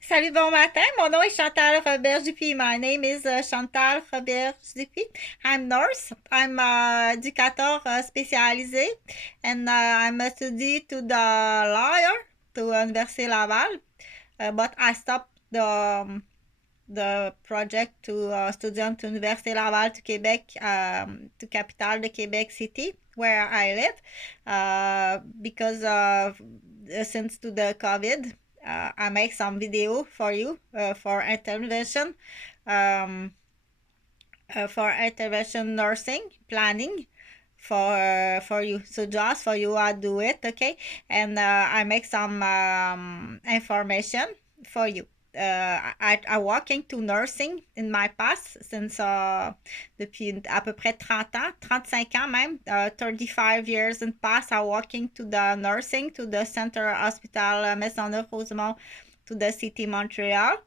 Salut, bon matin. Mon nom est Chantal Robert Dupuis. My name is Chantal Robert Dupuis. I'm nurse. I'm éducateur spécialisé, and I'm a study to the lawyer to Université Laval. But I stopped the project to student to Université Laval to Quebec, to capital de Quebec City, where I live, because since to the COVID, I make some video for you um, for intervention nursing planning for you. So just for you, I do it, okay? And I make some information for you. I walk into nursing in my past since depuis à peu près 30 ans, 35 ans même, 35 years in past. I walk into the nursing to the Center Hospital Maisonneuve-Rosemont to the city Montreal.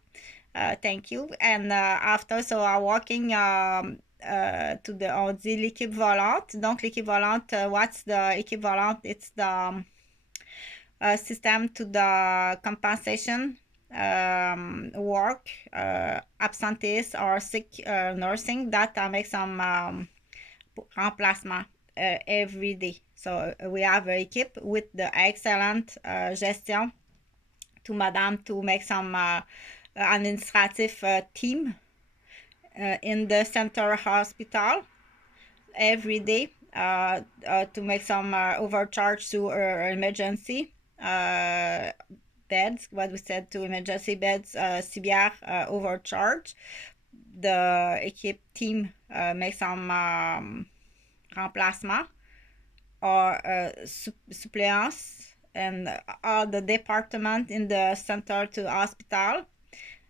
Thank you. And after, so I'm working to the, on dit l'équipe volante. Donc, l'équipe volante, what's the équipe volante? It's the system to the compensation work, absentees or sick nursing that make some remplacement every day. So we have an equipe with the excellent gestion to Madame to make some administrative team in the center hospital every day to make some overcharge to emergency beds, what we said to emergency beds, CBR overcharge. The equipe team make some remplacement or suppléance, and all the department in the center to hospital.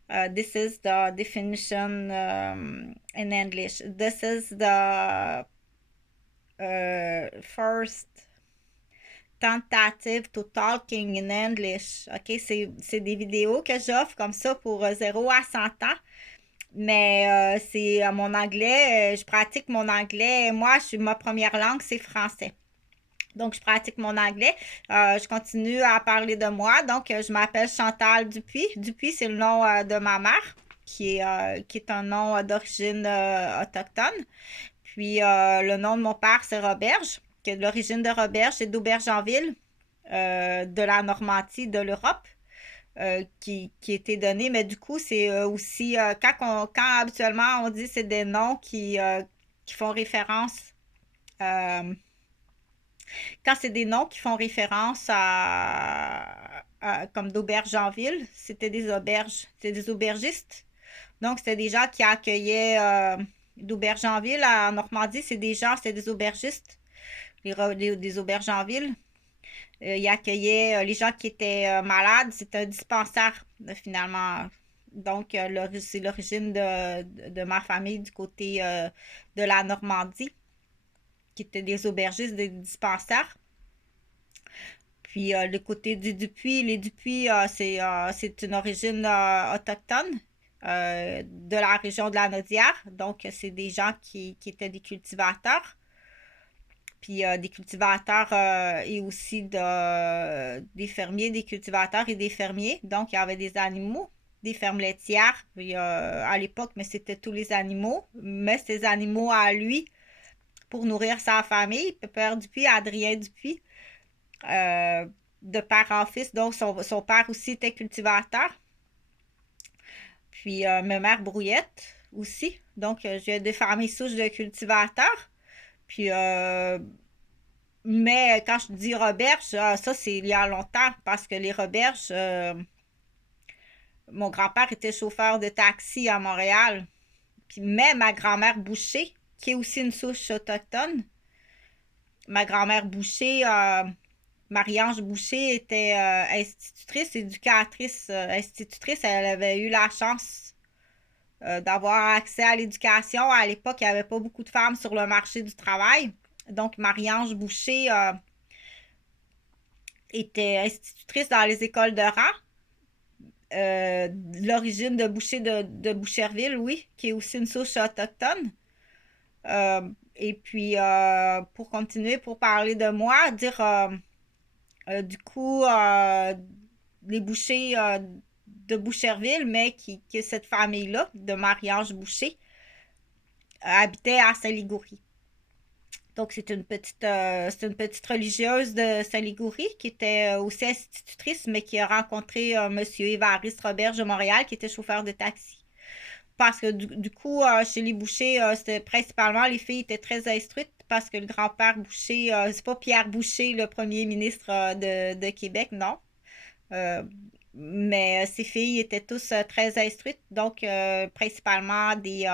This is the definition in English. This is the first tentative to talking in English. OK, c'est des vidéos que j'offre comme ça pour 0 à 100 ans. Mais c'est mon anglais, je pratique mon anglais. Moi, ma première langue, c'est français. Donc, je pratique mon anglais. Je continue à parler de moi. Donc, je m'appelle Chantal Dupuis. Dupuis, c'est le nom de ma mère, qui est un nom d'origine autochtone. Puis, le nom de mon père, c'est Roberge, qui est de l'origine de Roberge, c'est d'Aubergenville, de la Normandie, de l'Europe. Qui était donné, mais du coup, c'est aussi, quand habituellement on dit c'est des noms qui font référence quand c'est des noms qui font référence comme d'Aubergenville, c'était des auberges, c'était des aubergistes. Donc, c'était des gens qui accueillaient d'Aubergenville en Normandie, c'est des gens, c'était des aubergistes, des Aubergenville. Ils accueillaient les gens qui étaient malades, c'était un dispensaire finalement. Donc, c'est l'origine de ma famille du côté de la Normandie, qui étaient des aubergistes, des dispensaires. Puis le côté du Dupuis, les Dupuis, c'est une origine autochtone de la région de la Naudière. Donc, c'est des gens qui étaient des cultivateurs. Puis des cultivateurs et aussi des fermiers, des cultivateurs et des fermiers. Donc, il y avait des animaux, des fermes laitières puis, à l'époque, mais c'était tous les animaux. Mais ces animaux à lui pour nourrir sa famille. Père Dupuis, Adrien Dupuis. Euh, de père en fils. Donc, son père aussi était cultivateur. Puis, ma mère Brouillette aussi. Donc, j'ai des familles souches de cultivateurs. Puis, mais quand je dis Roberge, ça, c'est il y a longtemps parce que les Roberges, mon grand-père était chauffeur de taxi à Montréal. Puis, mais ma grand-mère Boucher, qui est aussi une souche autochtone, ma grand-mère Boucher, Marie-Ange Boucher était institutrice, éducatrice, institutrice. Elle avait eu la chance d'avoir accès à l'éducation. À l'époque, il n'y avait pas beaucoup de femmes sur le marché du travail. Donc, Marie-Ange Boucher était institutrice dans les écoles de rang. L'origine de Boucher de Boucherville, oui, qui est aussi une souche autochtone. Et puis, pour continuer, pour parler de moi, dire du coup, les bouchers de Boucherville, mais que cette famille-là, de Marie-Ange Boucher, habitait à Saint-Liguori. Donc, c'est une petite religieuse de Saint-Liguori qui était aussi institutrice, mais qui a rencontré M. Évariste Roberge de Montréal, qui était chauffeur de taxi. Parce que du coup, chez les Boucher, c'était principalement, les filles étaient très instruites parce que le grand-père Boucher, c'est pas Pierre Boucher, le premier ministre de Québec, non. Euh, mais ces filles étaient tous très instruites, donc principalement des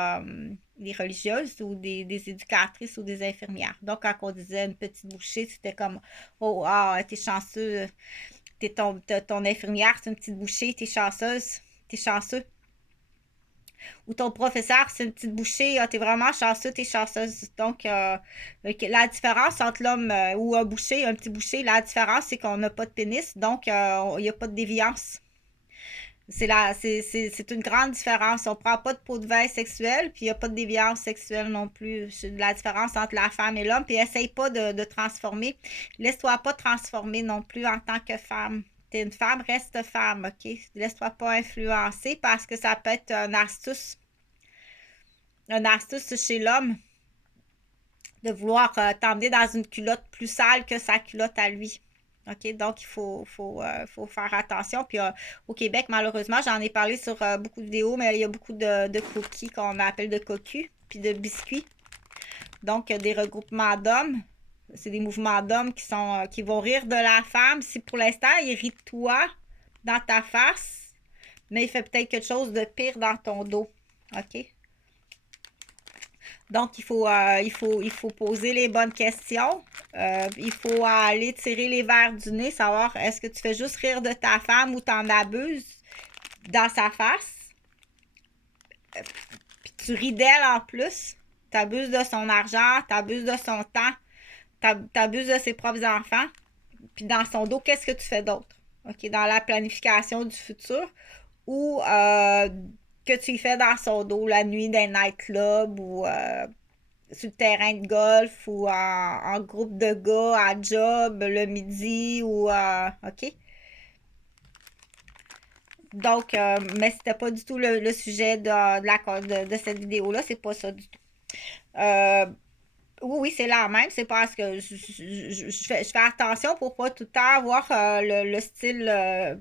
religieuses ou des éducatrices ou des infirmières. Donc, quand on disait une petite bouchée, c'était comme, oh, ah, t'es chanceux, ton infirmière, c'est une petite bouchée, t'es chanceuse, t'es chanceux. Ou ton professeur, c'est une petite bouchée, ah, t'es vraiment chanceux, t'es chanceuse. Donc, la différence entre l'homme ou un boucher, un petit boucher, la différence, c'est qu'on n'a pas de pénis, donc il n'y a pas de déviance. C'est une grande différence. On prend pas de pot de vin sexuel, puis il n'y a pas de déviance sexuelle non plus. C'est la différence entre la femme et l'homme, puis essaye pas de transformer. Laisse-toi pas transformer non plus en tant que femme. T'es une femme, reste femme, OK? Laisse-toi pas influencer parce que ça peut être une astuce chez l'homme de vouloir t'emmener dans une culotte plus sale que sa culotte à lui. OK? Donc, faut faire attention. Puis, au Québec, malheureusement, j'en ai parlé sur beaucoup de vidéos, mais il y a beaucoup de cookies qu'on appelle de cocus, puis de biscuits. Donc, des regroupements d'hommes. C'est des mouvements d'hommes qui vont rire de la femme. Si pour l'instant, il rit de toi dans ta face, mais il fait peut-être quelque chose de pire dans ton dos. OK? Donc, il faut poser les bonnes questions. Il faut aller tirer les verres du nez, savoir est-ce que tu fais juste rire de ta femme ou t'en abuses dans sa face. Puis tu ris d'elle en plus. T'abuses de son argent, t'abuses de son temps, t'abuses de ses propres enfants. Puis dans son dos, qu'est-ce que tu fais d'autre? OK, dans la planification du futur. Ou que tu y fais dans son dos la nuit d'un nightclub ou sur le terrain de golf ou en groupe de gars à job le midi ou OK? Donc, mais c'était pas du tout le sujet de cette vidéo-là, c'est pas ça du tout. Oui, c'est la même, c'est parce que je fais attention pour pas tout le temps avoir le style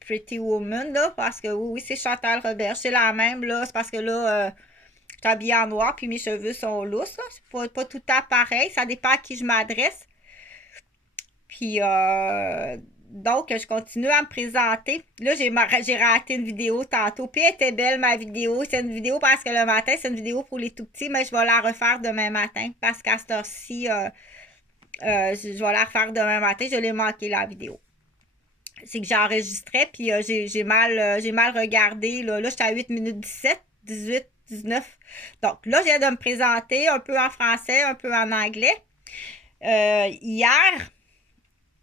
Pretty Woman, là, parce que oui, c'est Chantal Robert, c'est la même, là, c'est parce que là, je suis habillée en noir, puis mes cheveux sont lousses, là, c'est pas tout le temps pareil, ça dépend à qui je m'adresse. Puis, donc, je continue à me présenter. Là, j'ai raté une vidéo tantôt. Puis, elle était belle, ma vidéo. C'est une vidéo parce que le matin, c'est une vidéo pour les tout petits, mais je vais la refaire demain matin parce qu'à cette heure-ci, je vais la refaire demain matin. Je l'ai manqué, la vidéo. C'est que j'enregistrais, puis j'ai mal regardé. Là, j'étais à 8 minutes 17, 18, 19. Donc, là, je viens de me présenter un peu en français, un peu en anglais.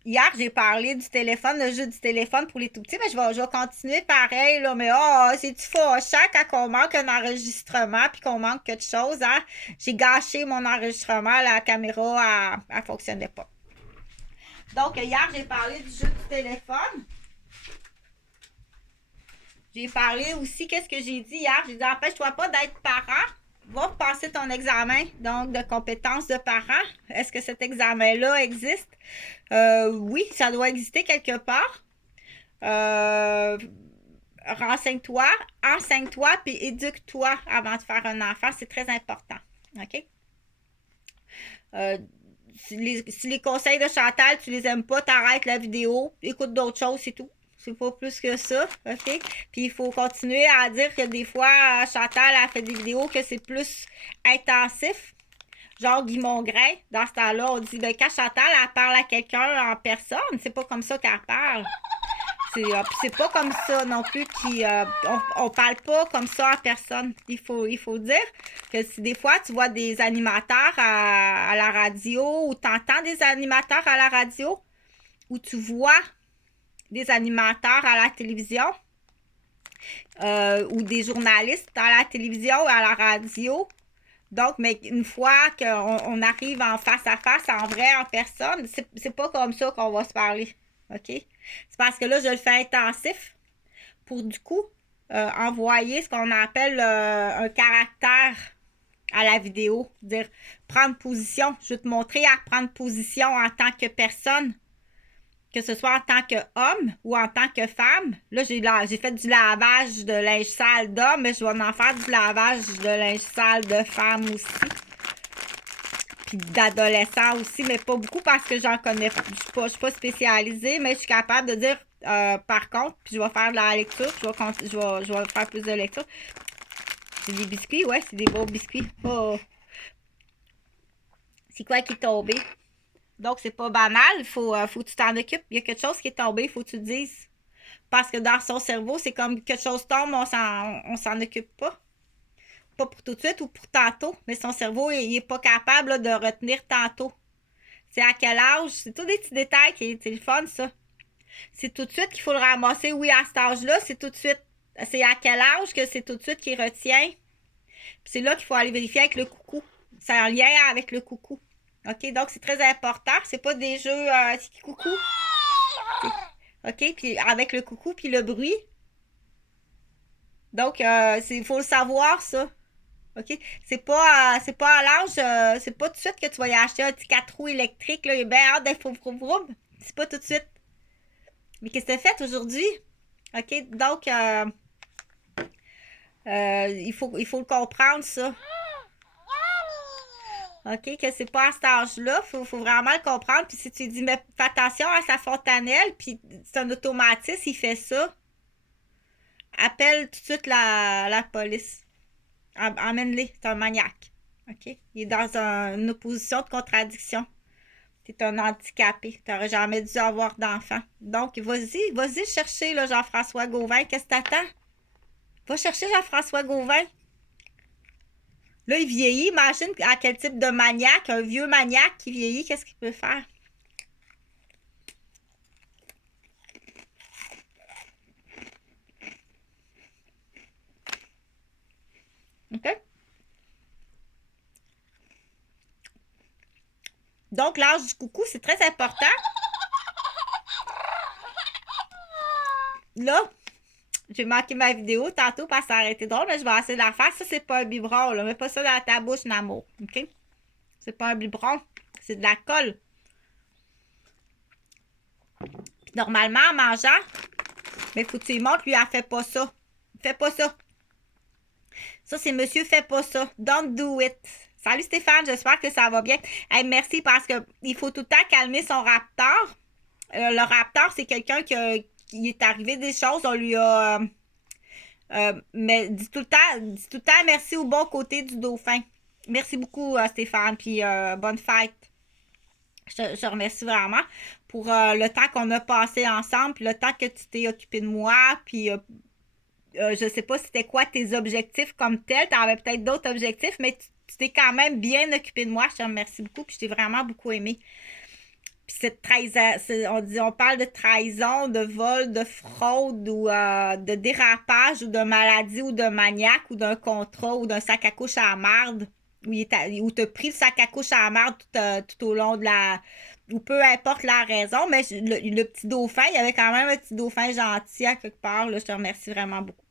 Hier, j'ai parlé du téléphone, le jeu du téléphone pour les tout petits, mais je vais continuer pareil, là, mais c'est-tu fâchant quand on manque un enregistrement puis qu'on manque quelque chose, hein? J'ai gâché mon enregistrement, la caméra, elle fonctionnait pas. Donc, hier, j'ai parlé du jeu du téléphone. J'ai parlé aussi, qu'est-ce que j'ai dit hier? J'ai dit, empêche-toi pas d'être parent. Va passer ton examen, donc, de compétences de parent. Est-ce que cet examen-là existe? Oui, ça doit exister quelque part. Renseigne-toi, enseigne-toi, puis éduque-toi avant de faire un enfant. C'est très important. OK? Si les conseils de Chantal, tu les aimes pas, t'arrêtes la vidéo, écoute d'autres choses, c'est tout. C'est pas plus que ça, OK? Puis il faut continuer à dire que des fois, Chantal a fait des vidéos que c'est plus intensif. Genre Guy Mongrain, dans ce temps-là, on dit, ben quand Chantal, elle parle à quelqu'un en personne, c'est pas comme ça qu'elle parle. C'est pas comme ça non plus on parle pas comme ça en personne. Il faut dire que si des fois tu vois des animateurs à la radio ou tu entends des animateurs à la radio ou tu vois des animateurs à la télévision ou des journalistes à la télévision ou à la radio. Donc, mais une fois qu'on arrive en face à face, en vrai, en personne, c'est pas comme ça qu'on va se parler. OK? C'est parce que là, je le fais intensif pour du coup envoyer ce qu'on appelle un caractère à la vidéo. Dire prendre position. Je vais te montrer à prendre position en tant que personne, que ce soit en tant qu'homme ou en tant que femme. Là, j'ai fait du lavage de linge sale d'homme, mais je vais en faire du lavage de linge sale de femme aussi. Puis d'adolescents aussi, mais pas beaucoup parce que j'en connais pas. Je suis pas spécialisée, mais je suis capable de dire par contre, puis je vais faire de la lecture, je vais faire plus de lecture. C'est des biscuits, ouais, c'est des beaux biscuits. Oh. C'est quoi qui est tombé? Donc, c'est pas banal, faut que tu t'en occupes. Il y a quelque chose qui est tombé, il faut que tu le dises. Parce que dans son cerveau, c'est comme quelque chose tombe, on s'en occupe pas. Pas pour tout de suite ou pour tantôt, mais son cerveau, il est pas capable là, de retenir tantôt. C'est à quel âge? C'est tous des petits détails qui c'est le fun, ça. C'est tout de suite qu'il faut le ramasser. Oui, à cet âge-là, c'est tout de suite. C'est à quel âge que c'est tout de suite qu'il retient? Puis c'est là qu'il faut aller vérifier avec le coucou. C'est en lien avec le coucou. OK? Donc, c'est très important. C'est pas des jeux coucou. OK? Puis avec le coucou, puis le bruit. Donc, il faut le savoir, ça. OK? C'est pas à l'âge, c'est pas tout de suite que tu vas y acheter un petit 4 roues électrique, là. Il est bien hâte d'être vroom. C'est pas tout de suite. Mais qu'est-ce que tu as fait aujourd'hui? OK? Donc, il faut le comprendre, ça. OK? Que c'est pas à cet âge-là. Faut vraiment le comprendre. Puis si tu dis, mais fais attention à sa fontanelle, puis c'est un automatisme, il fait ça. Appelle tout de suite la police. Emmène-les. C'est un maniaque. OK? Il est dans une opposition de contradiction. T'es un handicapé. T'aurais jamais dû avoir d'enfant. Donc, vas-y chercher là, Jean-François Gauvin. Qu'est-ce que t'attends? Va chercher Jean-François Gauvin. Là, il vieillit. Imagine à quel type de maniaque, un vieux maniaque qui vieillit, qu'est-ce qu'il peut faire? OK? Donc, l'âge du coucou, c'est très important. Là, j'ai manqué ma vidéo tantôt parce que ça aurait été drôle, mais je vais essayer de la faire. Ça, c'est pas un biberon, là. Mets pas ça dans ta bouche, Namo. OK? C'est pas un biberon. C'est de la colle. Puis normalement, en mangeant, mais faut que tu lui montres, lui, elle fait pas ça. Fais pas ça. Ça, c'est monsieur, fais pas ça. Don't do it. Salut Stéphane, j'espère que ça va bien. Hey, merci parce que il faut tout le temps calmer son raptor. Le raptor, c'est quelqu'un qui est arrivé des choses, on lui a. Mais dis tout le temps merci au bon côté du dauphin. Merci beaucoup, Stéphane, puis bonne fête. Je te remercie vraiment pour le temps qu'on a passé ensemble, puis le temps que tu t'es occupé de moi, puis je sais pas c'était quoi tes objectifs comme tel. Tu avais peut-être d'autres objectifs, mais tu t'es quand même bien occupé de moi. Je te remercie beaucoup, puis je t'ai vraiment beaucoup aimé. Puis cette trahison, on parle de trahison, de vol, de fraude ou de dérapage ou de maladie ou de maniaque ou d'un contrat ou d'un sac à couche à la marde où tu as pris le sac à couche à la marde tout au long de la... ou peu importe la raison, mais le petit dauphin, il y avait quand même un petit dauphin gentil à quelque part. Là, je te remercie vraiment beaucoup.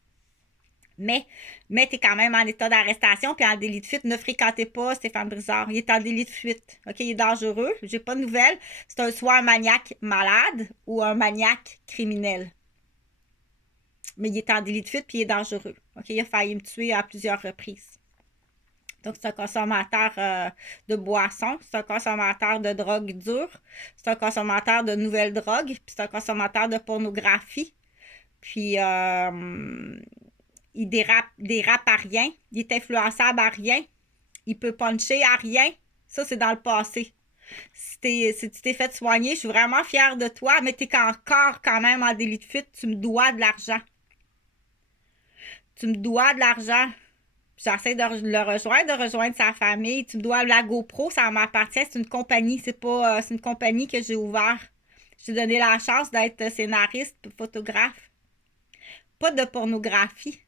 Mais tu es quand même en état d'arrestation puis en délit de fuite. Ne fréquentez pas Stéphane Brizard. Il est en délit de fuite. OK, il est dangereux. J'ai pas de nouvelles. C'est soit un maniaque malade ou un maniaque criminel. Mais il est en délit de fuite puis il est dangereux. OK, il a failli me tuer à plusieurs reprises. Donc, c'est un consommateur de boissons, c'est un consommateur de drogue dure, c'est un consommateur de nouvelles drogues, puis c'est un consommateur de pornographie. Puis, il dérape à rien, il est influençable à rien, il peut puncher à rien. Ça, c'est dans le passé. Si tu t'es fait soigner, je suis vraiment fière de toi, mais tu es encore quand même en délit de fuite, tu me dois de l'argent. Tu me dois de l'argent. J'essaie de de rejoindre sa famille. Tu me dois la GoPro, ça m'appartient, c'est une compagnie, c'est une compagnie que j'ai ouverte. J'ai donné la chance d'être scénariste, photographe. Pas de pornographie.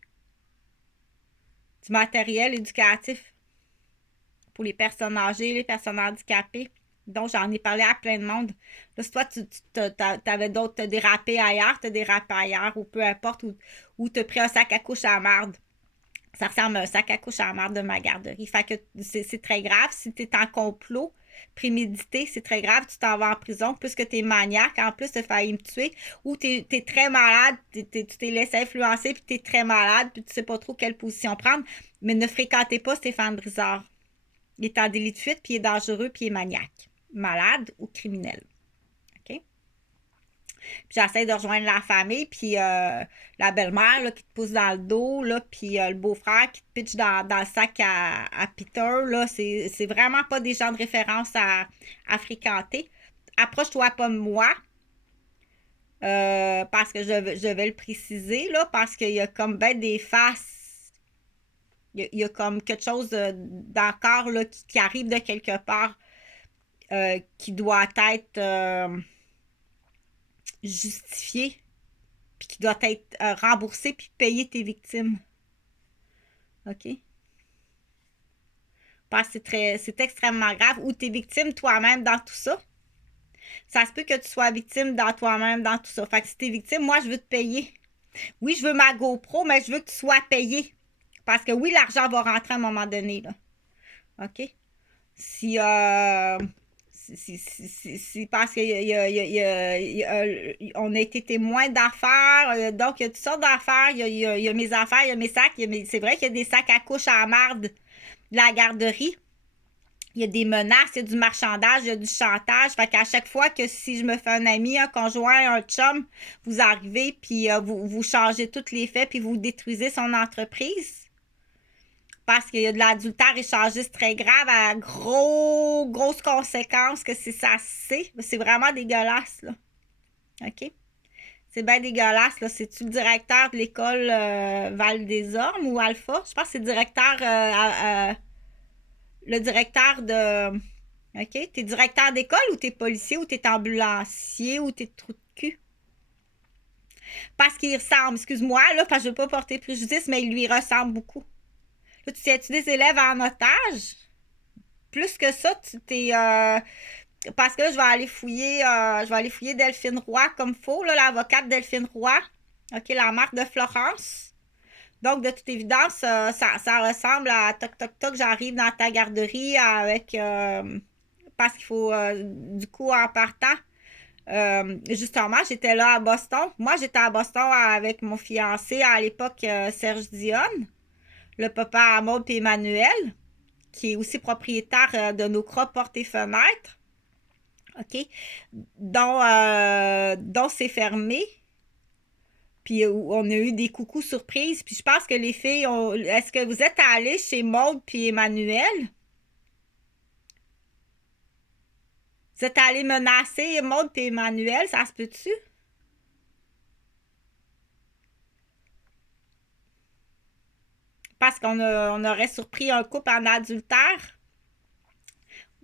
Du matériel éducatif pour les personnes âgées, les personnes handicapées. Donc, j'en ai parlé à plein de monde. Là, si toi, tu avais d'autres, t'as dérapé ailleurs, ou peu importe, ou t'as pris un sac à couche à marde. Ça ressemble à un sac à couche à marde de ma garderie. Fait que c'est très grave. Si t'es en complot prémédité, c'est très grave. Tu t'en vas en prison puisque t'es maniaque. En plus, t'as failli me tuer. Ou t'es très malade, tu t'es laissé influencer, puis t'es très malade, puis tu sais pas trop quelle position prendre. Mais ne fréquentez pas Stéphane Brizard. Il est en délit de fuite, puis il est dangereux, puis il est maniaque. Malade ou criminel. OK? Puis j'essaie de rejoindre la famille, puis la belle-mère là, qui te pousse dans le dos, là, puis le beau-frère qui te pitche dans le sac à Peter, là, c'est vraiment pas des gens de référence à fréquenter. Approche-toi pas de moi, parce que je vais le préciser, là, parce qu'il y a comme ben des faces, il y a comme quelque chose d'encore là, qui arrive de quelque part, qui doit être justifié, puis qui doit être remboursé, puis payer tes victimes. OK? Parce que c'est extrêmement grave. Ou t'es victime toi-même dans tout ça. Ça se peut que tu sois victime dans toi-même dans tout ça. Fait que si t'es victime, moi, je veux te payer. Oui, je veux ma GoPro, mais je veux que tu sois payé. Parce que oui, l'argent va rentrer à un moment donné, là. OK? Si, parce qu'on a été témoin d'affaires, donc il y a toutes sortes d'affaires, il y a mes affaires, il y a mes sacs, c'est vrai qu'il y a des sacs à couche à marde de la garderie, il y a des menaces, il y a du marchandage, il y a du chantage, fait qu'à chaque fois que si je me fais un ami, un conjoint, un chum, vous arrivez, puis vous changez tous les faits, puis vous détruisez son entreprise, parce qu'il y a de l'adultère échangiste très grave à grosses conséquences que c'est ça, c'est vraiment dégueulasse, là. OK? C'est bien dégueulasse, là. C'est-tu le directeur de l'école Val des Ormes ou Alpha? Je pense que c'est le directeur, le directeur de... OK? T'es directeur d'école ou t'es policier ou t'es ambulancier ou t'es trou de cul? Parce qu'il ressemble, excuse-moi, là, parce que je veux pas porter préjudice, mais il lui ressemble beaucoup. Là, tu tiens-tu des élèves en otage? Plus que ça, tu t'es... parce que là, je vais aller fouiller Delphine Roy comme faut, là, l'avocate Delphine Roy. OK, la marque de Florence. Donc, de toute évidence, ça ressemble à toc toc toc, j'arrive dans ta garderie avec parce qu'il faut du coup en partant. Justement, j'étais là à Boston. Moi, j'étais à Boston avec mon fiancé à l'époque, Serge Dionne, le papa à Maud et Emmanuel, qui est aussi propriétaire de nos croix portes et fenêtres. OK? Dont c'est fermé. Puis on a eu des coucous surprises. Puis je pense que les filles ont... Est-ce que vous êtes allés chez Maude puis Emmanuel? Vous êtes allés menacer Maude puis Emmanuel, ça se peut-tu? Parce on aurait surpris un couple en adultère.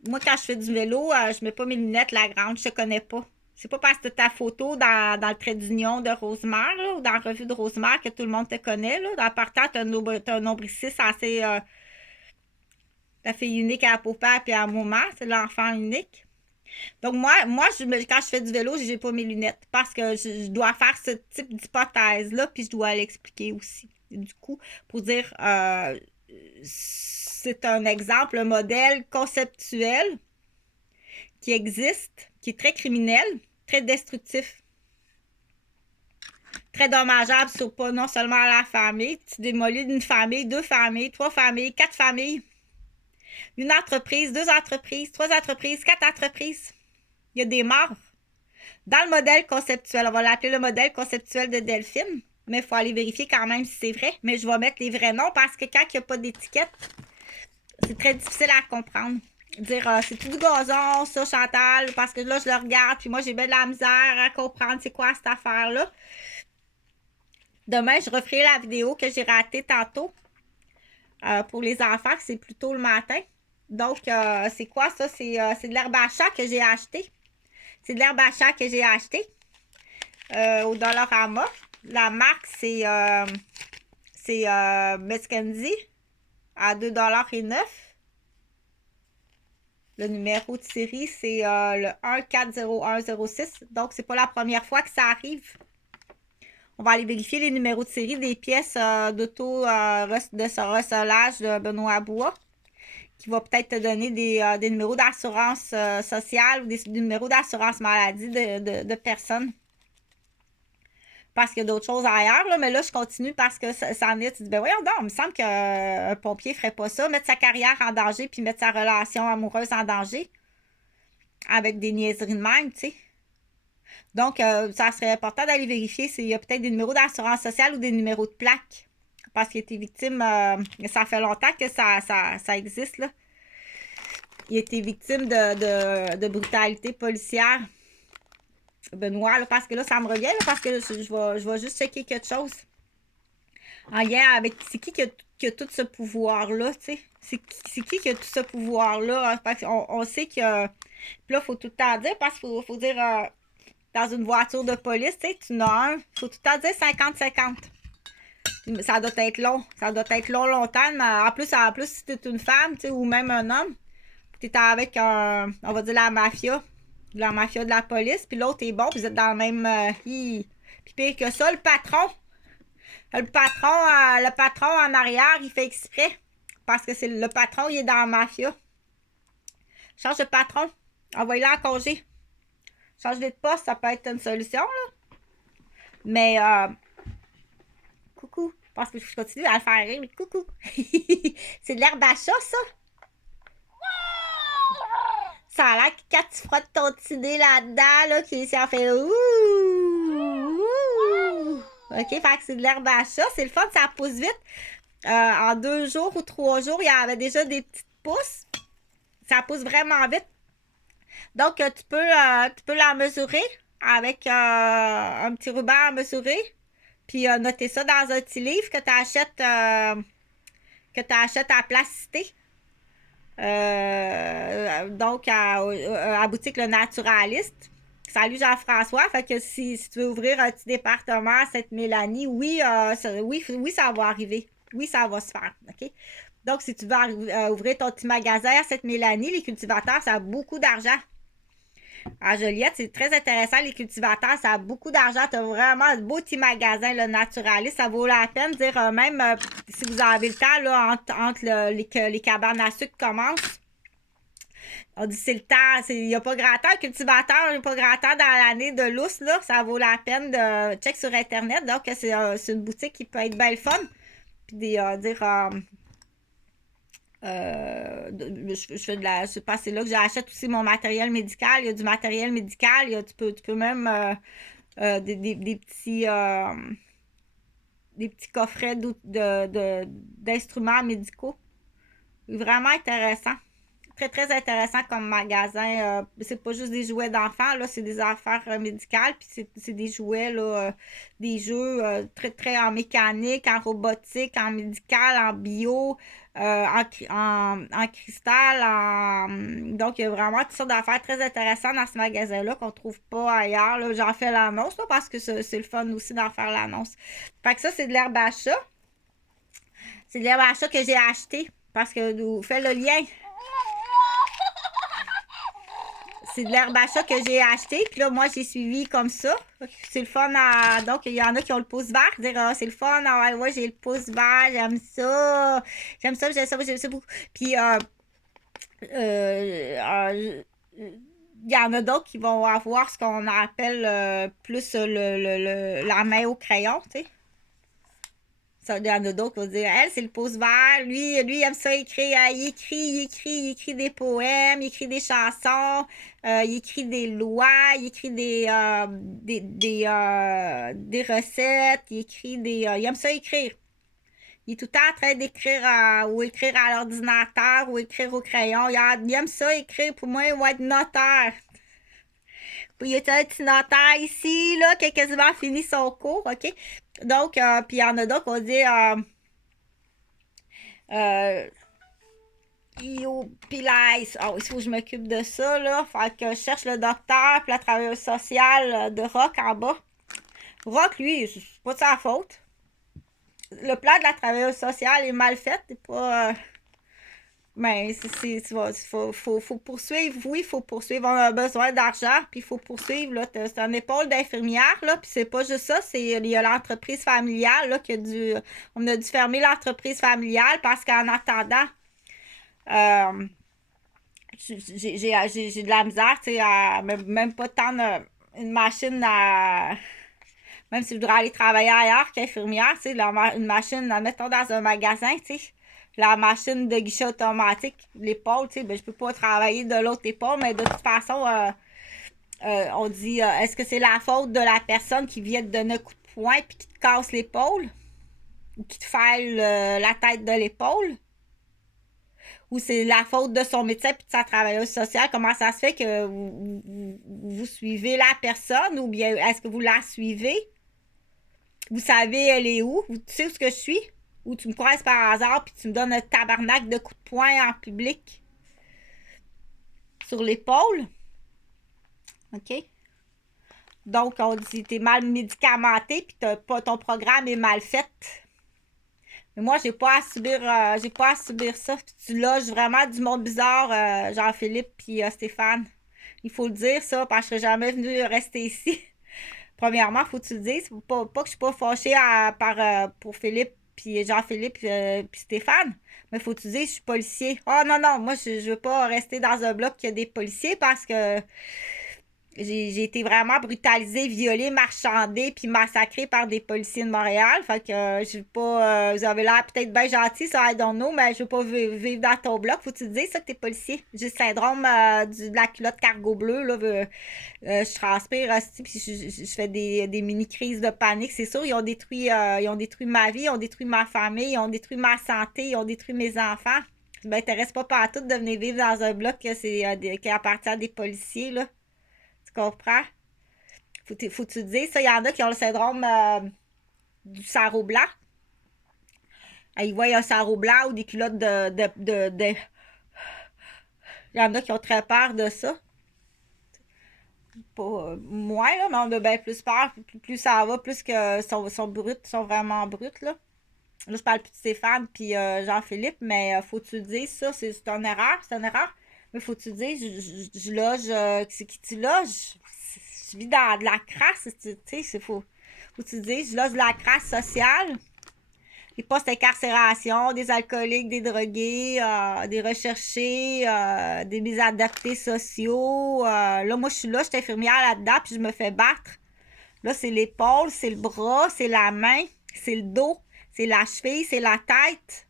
Moi, quand je fais du vélo, je mets pas mes lunettes, la grande, je te connais pas. C'est pas parce que ta photo dans le trait d'union de Rosemère, là, ou dans la revue de Rosemère, que tout le monde te connaît. Là. En partant, t'as un nombriciste assez... ta fille unique à la paupière puis à un moment, c'est l'enfant unique. Donc moi quand je fais du vélo, j'ai pas mes lunettes parce que je dois faire ce type d'hypothèse-là, puis je dois l'expliquer aussi. Du coup, pour dire, c'est un exemple, un modèle conceptuel qui existe, qui est très criminel, très destructif, très dommageable sur pas non seulement la famille, tu démolis une famille, deux familles, trois familles, quatre familles, une entreprise, deux entreprises, trois entreprises, quatre entreprises. Il y a des morts. Dans le modèle conceptuel, on va l'appeler le modèle conceptuel de Delphine, mais il faut aller vérifier quand même si c'est vrai. Mais je vais mettre les vrais noms parce que quand il n'y a pas d'étiquette, c'est très difficile à comprendre. Dire c'est tout du gazon, ça, Chantal, parce que là, je le regarde, puis moi, j'ai bien de la misère à comprendre c'est quoi cette affaire-là. Demain, je referai la vidéo que j'ai ratée tantôt pour les enfants, c'est plutôt le matin. Donc, c'est quoi ça? C'est de l'herbe à chat que j'ai acheté. C'est de l'herbe à chat que j'ai acheté au Dollarama. La marque, c'est Meskendi à 2,09 $. Le numéro de série, c'est le 140106. Donc, c'est pas la première fois que ça arrive. On va aller vérifier les numéros de série des pièces de ce recelage de Benoît Bois, qui va peut-être te donner des numéros d'assurance sociale ou des numéros d'assurance maladie de personnes. Parce qu'il y a d'autres choses ailleurs, là, mais là, je continue parce que ça en est. Tu dis, ben voyons donc, il me semble qu'un pompier ferait pas ça, mettre sa carrière en danger puis mettre sa relation amoureuse en danger avec des niaiseries de même, tu sais. Donc, ça serait important d'aller vérifier s'il y a peut-être des numéros d'assurance sociale ou des numéros de plaque. Parce qu'il était victime, ça fait longtemps que ça existe, là. Il était victime de brutalité policière. Benoît, là, parce que là, ça me revient, là, parce que là, je vais juste checker quelque chose. En lien avec. C'est qui a tout ce pouvoir-là, tu sais? C'est qui a tout ce pouvoir-là? Parce qu'on sait que. Puis là, il faut tout le temps dire, parce qu'il faut dire. Dans une voiture de police, tu sais, tu en as un. Il faut tout le temps dire 50-50. Ça doit être long. Ça doit être long, longtemps. Mais en plus, si tu es une femme, tu sais, ou même un homme, tu es avec on va dire la mafia de la police, puis l'autre est bon, puis vous êtes dans le même. Puis pire que ça, le patron en arrière, il fait exprès. Parce que c'est le patron, il est dans la mafia. Change de patron. Envoie-le en congé. Change de poste, ça peut être une solution, là. Mais, coucou. Parce que je continue à le faire rire, mais coucou. C'est de l'herbe à chat, ça. Ça a l'air que quand tu frottes ton petit nez là-dedans, là, ça fait ouh, ouh. OK, fait que c'est de l'herbe à chat. C'est le fun, ça pousse vite. En 2 jours ou 3 jours, il y avait déjà des petites pousses. Ça pousse vraiment vite. Donc, tu peux la mesurer avec un petit ruban à mesurer. Puis, noter ça dans un petit livre que tu achètes à Placité. Donc, à boutique Le Naturaliste. Salut Jean-François. Fait que si tu veux ouvrir un petit département à Sainte-Mélanie, oui, ça va arriver. Oui, ça va se faire. OK? Donc, si tu veux ouvrir ton petit magasin à Sainte-Mélanie, les cultivateurs, ça a beaucoup d'argent. À Joliette, c'est très intéressant. Les cultivateurs, ça a beaucoup d'argent. Tu as vraiment un beau petit magasin, le naturaliste. Ça vaut la peine de dire, même si vous avez le temps, là, entre les cabanes à sucre commencent. On dit c'est le temps. Il n'y a pas grand temps. Cultivateur, il n'y a pas grand temps dans l'année de lousse, là. Ça vaut la peine de check sur Internet. Donc, c'est une boutique qui peut être belle fun. Puis je fais c'est là que j'achète aussi mon matériel médical. Il y a du matériel médical. Tu peux même des petits coffrets d'instruments médicaux. Vraiment intéressant. Très, très intéressant comme magasin. C'est pas juste des jouets d'enfants, là, c'est des affaires médicales, puis c'est des jouets, là, des jeux très, très en mécanique, en robotique, en médical, en bio, en cristal. Donc, il y a vraiment toutes sortes d'affaires très intéressantes dans ce magasin-là qu'on trouve pas ailleurs. Là. J'en fais l'annonce, là, parce que c'est le fun aussi d'en faire l'annonce. Fait que ça, c'est de l'herbe à chat. C'est de l'herbe à chat que j'ai acheté, parce que vous faites le lien. C'est de l'herbe à chat que j'ai acheté. Puis là, moi, j'ai suivi comme ça. C'est le fun. Donc, il y en a qui ont le pouce vert. Dire, c'est le fun. Ouais, j'ai le pouce vert. J'aime ça. J'aime ça beaucoup. Puis, il y en a d'autres qui vont avoir ce qu'on appelle plus la main au crayon, tu sais. Ça, il y en a d'autres qui vont dire, elle, c'est le pouce vert. Lui, il aime ça écrire. Il écrit des poèmes, il écrit des chansons, il écrit des lois, il écrit des recettes, il aime ça écrire. Il est tout le temps en train d'écrire ou écrire à l'ordinateur ou écrire au crayon. Il aime ça écrire. Pour moi, il va être notaire. Puis il y a un petit notaire ici, là, qui a quasiment fini son cours, OK? Donc, puis il y en a d'autres qui vont dire Pilates. Oh, il faut que je m'occupe de ça, là. Fait que je cherche le docteur, puis la travailleuse sociale de Rock en bas. Rock, lui, c'est pas de sa faute. Le plan de la travailleuse sociale est mal fait. C'est pas. Mais faut poursuivre. Oui, il faut poursuivre. On a besoin d'argent, puis il faut poursuivre. Là. C'est une épaule d'infirmière, là, puis c'est pas juste ça. Il y a l'entreprise familiale, là, on a dû fermer l'entreprise familiale parce qu'en attendant, euh, j'ai de la misère, tu sais, même pas tant une machine à. Même si je voudrais aller travailler ailleurs qu'infirmière, tu sais, une machine, mettons dans un magasin, tu sais, la machine de guichet automatique, l'épaule, tu sais, ben, je peux pas travailler de l'autre épaule, mais de toute façon, on dit, est-ce que c'est la faute de la personne qui vient te donner un coup de poing puis qui te casse l'épaule ou qui te fêle la tête de l'épaule? Ou c'est la faute de son médecin puis de sa travailleuse sociale? Comment ça se fait que vous suivez la personne ou bien est-ce que vous la suivez? Vous savez elle est où? Tu sais où ce que je suis? Ou tu me croises par hasard puis tu me donnes un tabarnak de coups de poing en public sur l'épaule? OK? Donc, on dit t'es mal médicamenté puis ton programme est mal fait. Mais moi, j'ai pas à subir ça. Puis tu loges vraiment du monde bizarre, Jean-Philippe puis Stéphane. Il faut le dire, ça, parce que je serais jamais venu rester ici. Premièrement, faut que tu le dises. Pas que je suis pas fâchée pour Philippe puis Jean-Philippe puis Stéphane. Mais faut que tu dises, je suis policier. Oh non, non, moi, je veux pas rester dans un bloc qui a des policiers parce que j'ai été vraiment brutalisée, violée, marchandée, puis massacrée par des policiers de Montréal. Fait que je veux pas. Vous avez l'air peut-être bien gentil, ça, I don't know, mais je veux pas vivre dans ton bloc. Faut que tu te dises ça que t'es policier. J'ai le syndrome de la culotte cargo bleue, là. Je transpire aussi, puis je fais des mini-crises de panique. C'est sûr, ils ont détruit ma vie, ils ont détruit ma famille, ils ont détruit ma santé, ils ont détruit mes enfants. Ça m'intéresse pas partout de venir vivre dans un bloc qui appartient à des policiers, là. Tu comprends? Faut que tu te dises, ça, il y en a qui ont le syndrome du sarrau blanc. Ils voient un sarrau blanc ou des culottes de. Il y en a qui ont très peur de ça. Pas moins, là, mais on a bien plus peur. Plus ça va, plus que sont bruts, sont vraiment bruts, là. Là, je parle plus de Stéphane puis Jean-Philippe, mais faut que tu le dises, ça, c'est une erreur, c'est une erreur. Mais faut que tu le dises, je loge, c'est qui tu loges? Je vis dans de la crasse, tu sais, faut que tu le dises, je loge de la crasse sociale, des postes d'incarcération, des alcooliques, des drogués, des recherchés, des mésadaptés sociaux. Là, moi, je suis infirmière là-dedans, puis je me fais battre. Là, c'est l'épaule, c'est le bras, c'est la main, c'est le dos, c'est la cheville, c'est la tête.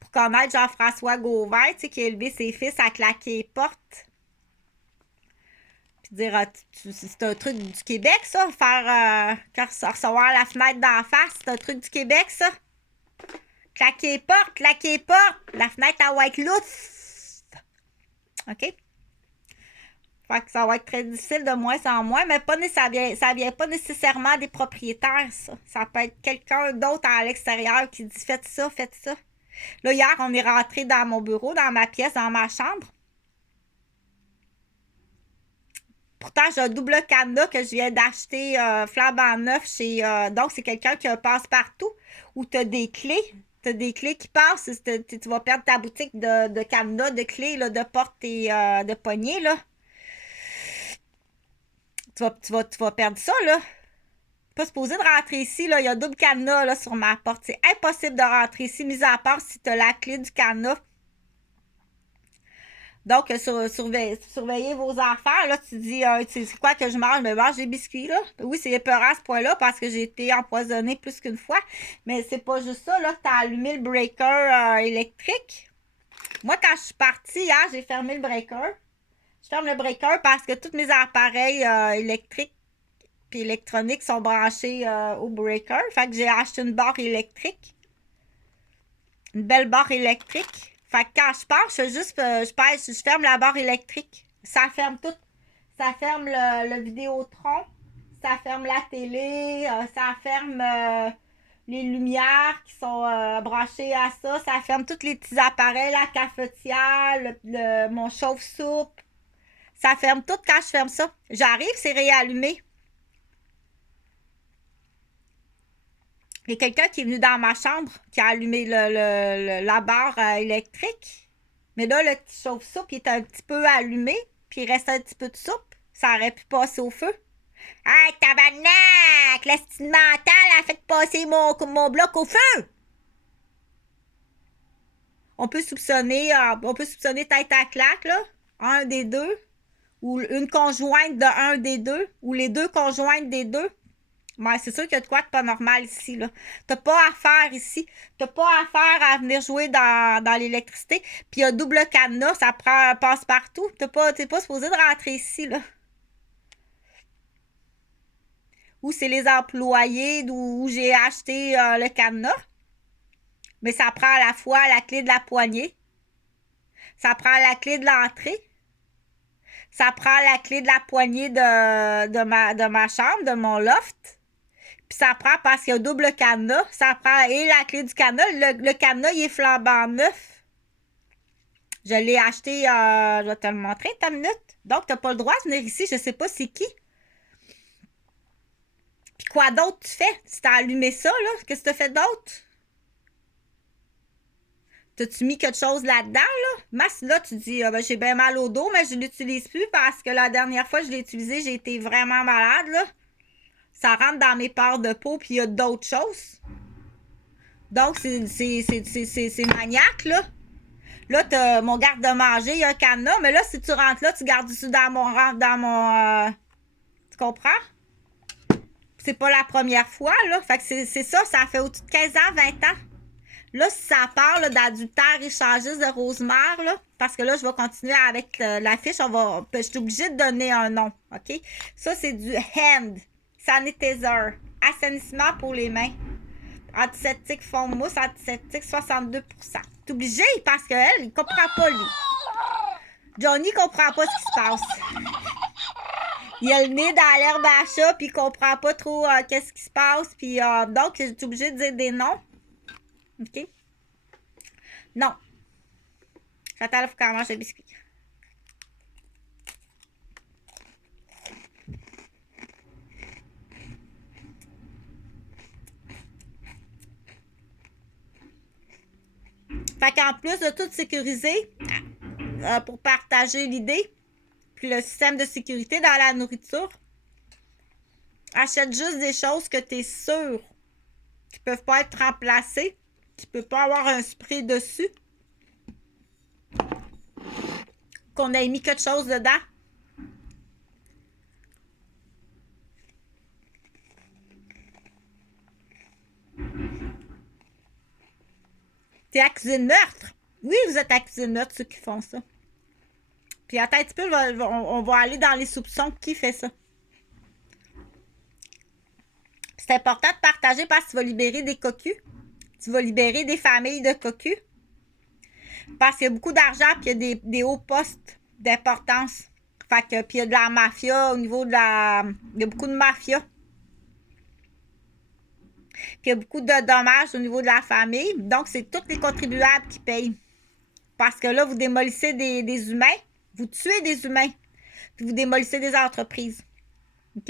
Pour connaître Jean-François Gauvin, tu sais, qui a élevé ses fils à claquer les portes. Puis dire, c'est un truc du Québec, ça, recevoir la fenêtre d'en face, c'est un truc du Québec, ça. Claquer les portes, la fenêtre à white loose. OK? Fait que ça va être très difficile de moins en moins, mais ça vient pas nécessairement des propriétaires, ça. Ça peut être quelqu'un d'autre à l'extérieur qui dit faites ça, faites ça. Là, hier, on est rentré dans mon bureau, dans ma pièce, dans ma chambre. Pourtant, j'ai un double cadenas que je viens d'acheter flambant neuf chez. Donc, c'est quelqu'un qui a un passe-partout où tu as des clés. Tu as des clés qui passent. Tu vas perdre ta boutique de cadenas, de clés, là, de portes et de poignées, là. Tu vas perdre ça, là. Pas supposé de rentrer ici, là. Il y a un double cadenas là, sur ma porte. C'est impossible de rentrer ici, mis à part si tu as la clé du cadenas. Donc, surveillez vos affaires. Là, tu dis, c'est quoi que je mange? Je mange des biscuits, là. Oui, c'est épeurant à ce point-là parce que j'ai été empoisonnée plus qu'une fois. Mais c'est pas juste ça, là, que tu as allumé le breaker électrique. Moi, quand je suis partie hier, j'ai fermé le breaker. Je ferme le breaker parce que tous mes appareils électriques et électroniques sont branchés au breaker. Fait que j'ai acheté une barre électrique. Une belle barre électrique. Fait que quand je pars, je ferme la barre électrique. Ça ferme tout. Ça ferme le Vidéotron. Ça ferme la télé. Ça ferme les lumières qui sont branchées à ça. Ça ferme tous les petits appareils, la cafetière, mon chauffe-soupe. Ça ferme tout quand je ferme ça. J'arrive, c'est réallumé. Il y a quelqu'un qui est venu dans ma chambre, qui a allumé la barre électrique. Mais là, le petit chauffe-soupe, il est un petit peu allumé, puis il reste un petit peu de soupe. Ça aurait pu passer au feu. Hey, tabarnak! La style mentale a fait passer mon bloc au feu! On peut soupçonner tête à claque, là. Un des deux. Ou une conjointe de un des deux. Ou les deux conjointes des deux. Ouais, c'est sûr qu'il y a de quoi de pas normal ici, là. T'as pas affaire ici. T'as pas affaire à venir jouer dans l'électricité. Puis il y a double cadenas, ça passe partout. T'es pas supposé de rentrer ici, là. Ou c'est les employés d'où j'ai acheté le cadenas. Mais ça prend à la fois la clé de la poignée. Ça prend la clé de l'entrée. Ça prend la clé de la poignée de ma chambre, de mon loft. Puis ça prend, parce qu'il y a double cadenas, ça prend et la clé du cadenas. Le cadenas, il est flambant neuf. Je l'ai acheté, je vais te le montrer, ta minute. Donc, tu n'as pas le droit de venir ici. Je sais pas c'est qui. Puis quoi d'autre tu fais? Si tu as allumé ça, là, qu'est-ce que tu as fait d'autre? T'as-tu mis quelque chose là-dedans, là? Là, tu dis, ben, j'ai bien mal au dos, mais je ne l'utilise plus parce que la dernière fois que je l'ai utilisé, j'ai été vraiment malade, là. Ça rentre dans mes pores de peau, puis il y a d'autres choses. Donc, c'est maniaque, là. Là, t'as mon garde-manger, il y a un cadenas, mais là, si tu rentres là, tu gardes dessus dans mon... tu comprends? C'est pas la première fois, là. Fait que c'est ça, ça fait au-dessus de 15 ans, 20 ans. Là, si ça part d'adultère échangiste de Rosemère, là, parce que là, je vais continuer avec la fiche, je suis obligée de donner un nom, OK? Ça, c'est du Hand Sanitizer, assainissement pour les mains. Antiseptique fond de mousse, antiseptique 62%. T'es obligé parce qu'elle, il comprend pas, lui. Johnny comprend pas ce qui se passe. Il a le nez dans l'herbe à chat, puis il comprend pas trop qu'est-ce qui se passe. Puis donc, je suis obligée de dire des noms. OK? Non. J'attends, il faut qu'elle mange le biscuit. Fait qu'en plus de tout sécuriser, pour partager l'idée, puis le système de sécurité dans la nourriture, achète juste des choses que tu es sûr qui peuvent pas être remplacées, qui ne peut pas avoir un spray dessus, qu'on ait mis quelque chose dedans. T'es accusé de meurtre. Oui, vous êtes accusé de meurtre, ceux qui font ça. Puis attends un petit peu, on va aller dans les soupçons. Qui fait ça? C'est important de partager parce que tu vas libérer des cocus. Tu vas libérer des familles de cocus. Parce qu'il y a beaucoup d'argent puis il y a des hauts postes d'importance. Fait que, puis il y a de la mafia au niveau de la... Il y a beaucoup de mafia. Puis il y a beaucoup de dommages au niveau de la famille. Donc, c'est tous les contribuables qui payent. Parce que là, vous démolissez des humains. Vous tuez des humains. Puis vous démolissez des entreprises. OK?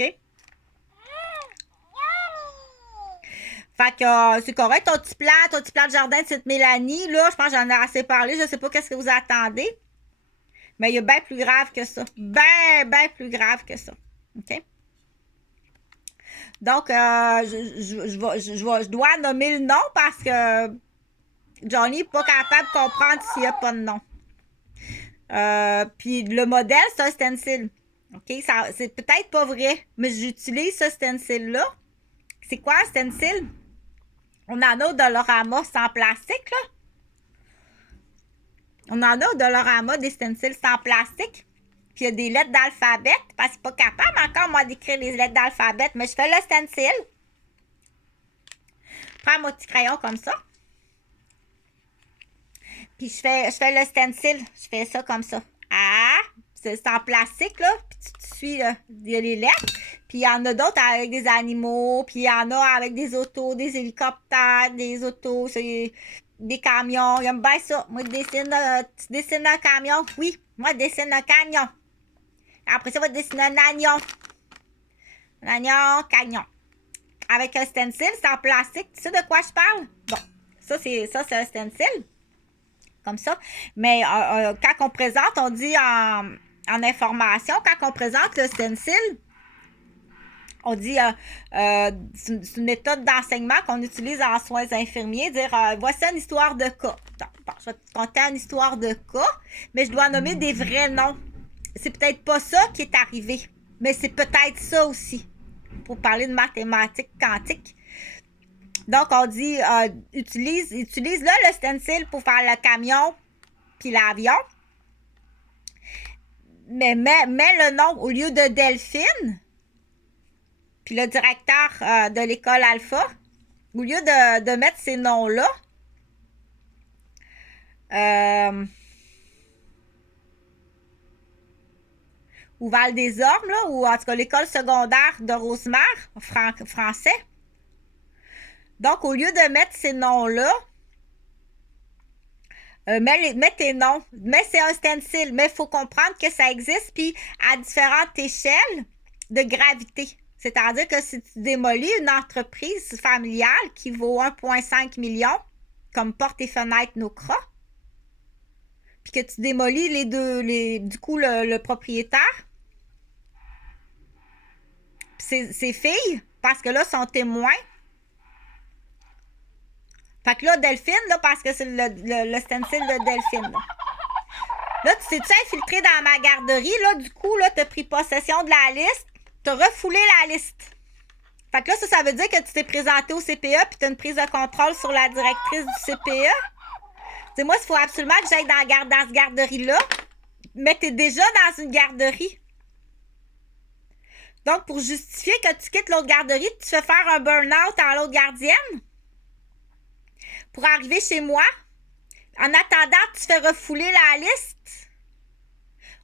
Fait que c'est correct. Ton petit plat de jardin de cette Mélanie, là, je pense que j'en ai assez parlé. Je sais pas qu'est-ce que vous attendez. Mais il y a bien plus grave que ça. Bien plus grave que ça. OK? Donc, je dois nommer le nom parce que Johnny n'est pas capable de comprendre s'il n'y a pas de nom. Puis le modèle, c'est un stencil. OK? C'est peut-être pas vrai, mais j'utilise ce stencil-là. C'est quoi un stencil? On en a au Dollarama, sans plastique, là. On en a au Dollarama des stencils sans plastique. Puis il y a des lettres d'alphabet, parce que je suis pas capable encore, moi, d'écrire les lettres d'alphabet, mais je fais le stencil. Je prends mon petit crayon comme ça. Puis je fais le stencil. Je fais ça comme ça. Ah! C'est en plastique, là. Puis tu suis, là. Il y a les lettres. Puis il y en a d'autres avec des animaux. Puis il y en a avec des autos, des hélicoptères, des autos, des camions. J'aime bien ça. Moi, tu dessines un camion. Oui, moi, je dessine un camion. Après ça, on va dessiner un agnon. Un agnon, cagnon. Avec un stencil, c'est en plastique. Tu sais de quoi je parle? Bon, ça, c'est un stencil. comme ça. Mais quand on présente, on dit en information, quand on présente le stencil, on dit, c'est une méthode d'enseignement qu'on utilise en soins infirmiers, dire, voici une histoire de cas. Donc, bon, je vais te conter une histoire de cas, mais je dois nommer des vrais noms. C'est peut-être pas ça qui est arrivé, mais c'est peut-être ça aussi, pour parler de mathématiques quantiques. Donc, on dit, utilise là le stencil pour faire le camion puis l'avion, mais mets le nom au lieu de Delphine, puis le directeur de l'école Alpha, au lieu de mettre ces noms-là, ou Val-des-Ormes, là, ou en tout cas l'école secondaire de Rosemère, français. Donc, au lieu de mettre ces noms-là, mets tes noms. Mais c'est un stencil, mais il faut comprendre que ça existe, puis à différentes échelles de gravité. C'est-à-dire que si tu démolis une entreprise familiale qui vaut 1,5 million, comme Portes et Fenêtres Nocra, puis que tu démolis du coup, le propriétaire, ses filles, parce que là, sont témoins. Fait que là, Delphine, là, parce que c'est le stencil de Delphine. Là, tu t'es-tu infiltré dans ma garderie, là, du coup, là, t'as pris possession de la liste, t'as refoulé la liste. Fait que là, ça veut dire que tu t'es présenté au CPE puis t'as une prise de contrôle sur la directrice du CPE. C'est moi, il faut absolument que j'aille dans cette garderie-là. Mais t'es déjà dans une garderie. Donc, pour justifier que tu quittes l'autre garderie, tu fais faire un burn-out à l'autre gardienne pour arriver chez moi. En attendant, tu fais refouler la liste.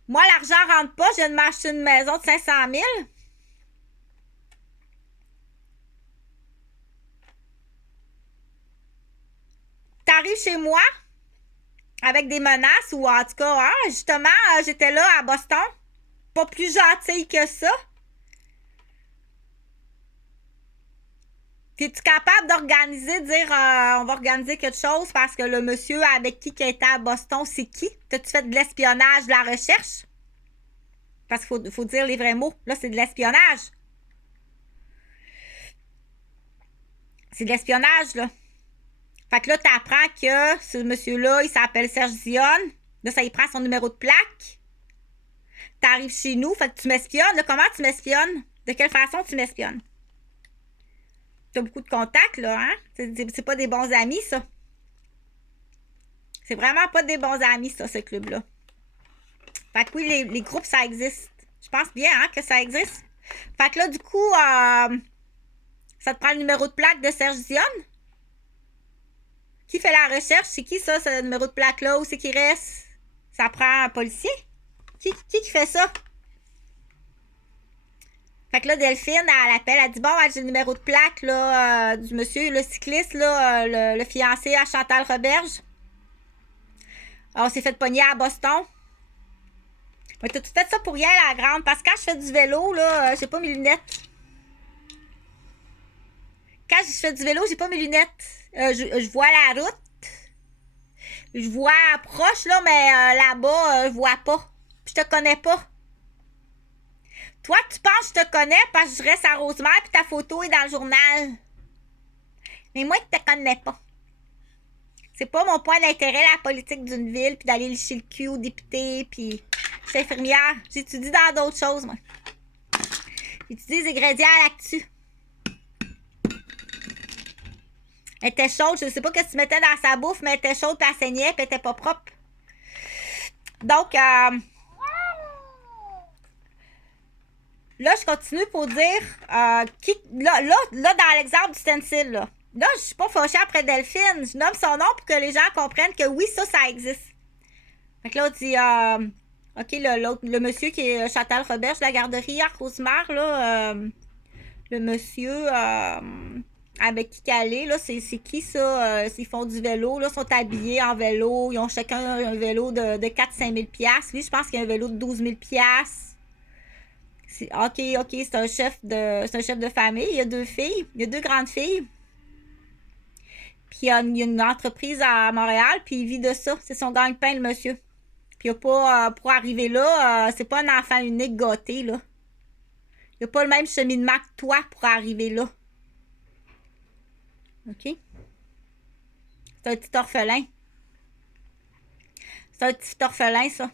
Moi, l'argent rentre pas. Je viens de m'acheter une maison de 500 000. T'arrives chez moi avec des menaces ou en tout cas, hein, justement, j'étais là à Boston. Pas plus gentille que ça. Es-tu capable d'organiser, de dire on va organiser quelque chose parce que le monsieur avec qui était à Boston, c'est qui? T'as-tu fait de l'espionnage, de la recherche? Parce qu'il faut dire les vrais mots. Là, c'est de l'espionnage. C'est de l'espionnage, là. Fait que là, t'apprends que ce monsieur-là, il s'appelle Serge Dionne. Là, ça y prend son numéro de plaque. T'arrives chez nous, fait que tu m'espionnes. Là, comment tu m'espionnes? De quelle façon tu m'espionnes? T'as beaucoup de contacts, là, hein? C'est pas des bons amis, ça. C'est vraiment pas des bons amis, ça, ce club-là. Fait que oui, les groupes, ça existe. Je pense bien, hein, que ça existe. Fait que là, du coup, ça te prend le numéro de plaque de Serge Dionne? Qui fait la recherche? C'est qui, ça, ce numéro de plaque-là? Où c'est qu'il reste? Ça prend un policier? Qui fait ça? Fait que là, Delphine, elle appelle, elle dit, bon, j'ai le numéro de plaque, là, du monsieur, le cycliste, là, le fiancé à Chantal Roberge. On s'est fait pogner à Boston. Mais t'as tout fait ça pour rien, la grande, parce que quand je fais du vélo, là, j'ai pas mes lunettes. Quand je fais du vélo, j'ai pas mes lunettes. Je vois la route. Je vois proche, là, mais là-bas, je vois pas. Je te connais pas. Toi, tu penses que je te connais parce que je reste à Rosemère puis ta photo est dans le journal. Mais moi, je te connais pas. C'est pas mon point d'intérêt, la politique d'une ville, puis d'aller licher le cul aux députés, puis je suis infirmière. J'étudie dans d'autres choses, moi. J'étudie les ingrédients à l'actu. Elle était chaude, je sais pas ce que tu mettais dans sa bouffe, mais elle était chaude, puis elle saignait, puis elle était pas propre. Donc, là, je continue pour dire, là, dans l'exemple du stencil, là, je suis pas fâchée après Delphine. Je nomme son nom pour que les gens comprennent que oui, ça existe. Fait que là, on dit, OK, le monsieur qui est Chantal Roberge, la garderie à Rosemère, là, le monsieur avec qui elle est, là, c'est qui ça? Ils font du vélo, là, sont habillés en vélo, ils ont chacun un vélo de 4-5 000 $. Lui, je pense qu'il a un vélo de 12 000 $. OK, c'est un chef de famille. Il y a 2 filles. Il y a 2 grandes filles. Puis il y a une entreprise à Montréal, puis il vit de ça. C'est son gagne-pain, le monsieur. Puis il a pas, pour arriver là, c'est pas un enfant unique gâté, là. Il n'a pas le même cheminement que toi pour arriver là. OK? C'est un petit orphelin. C'est un petit orphelin, ça.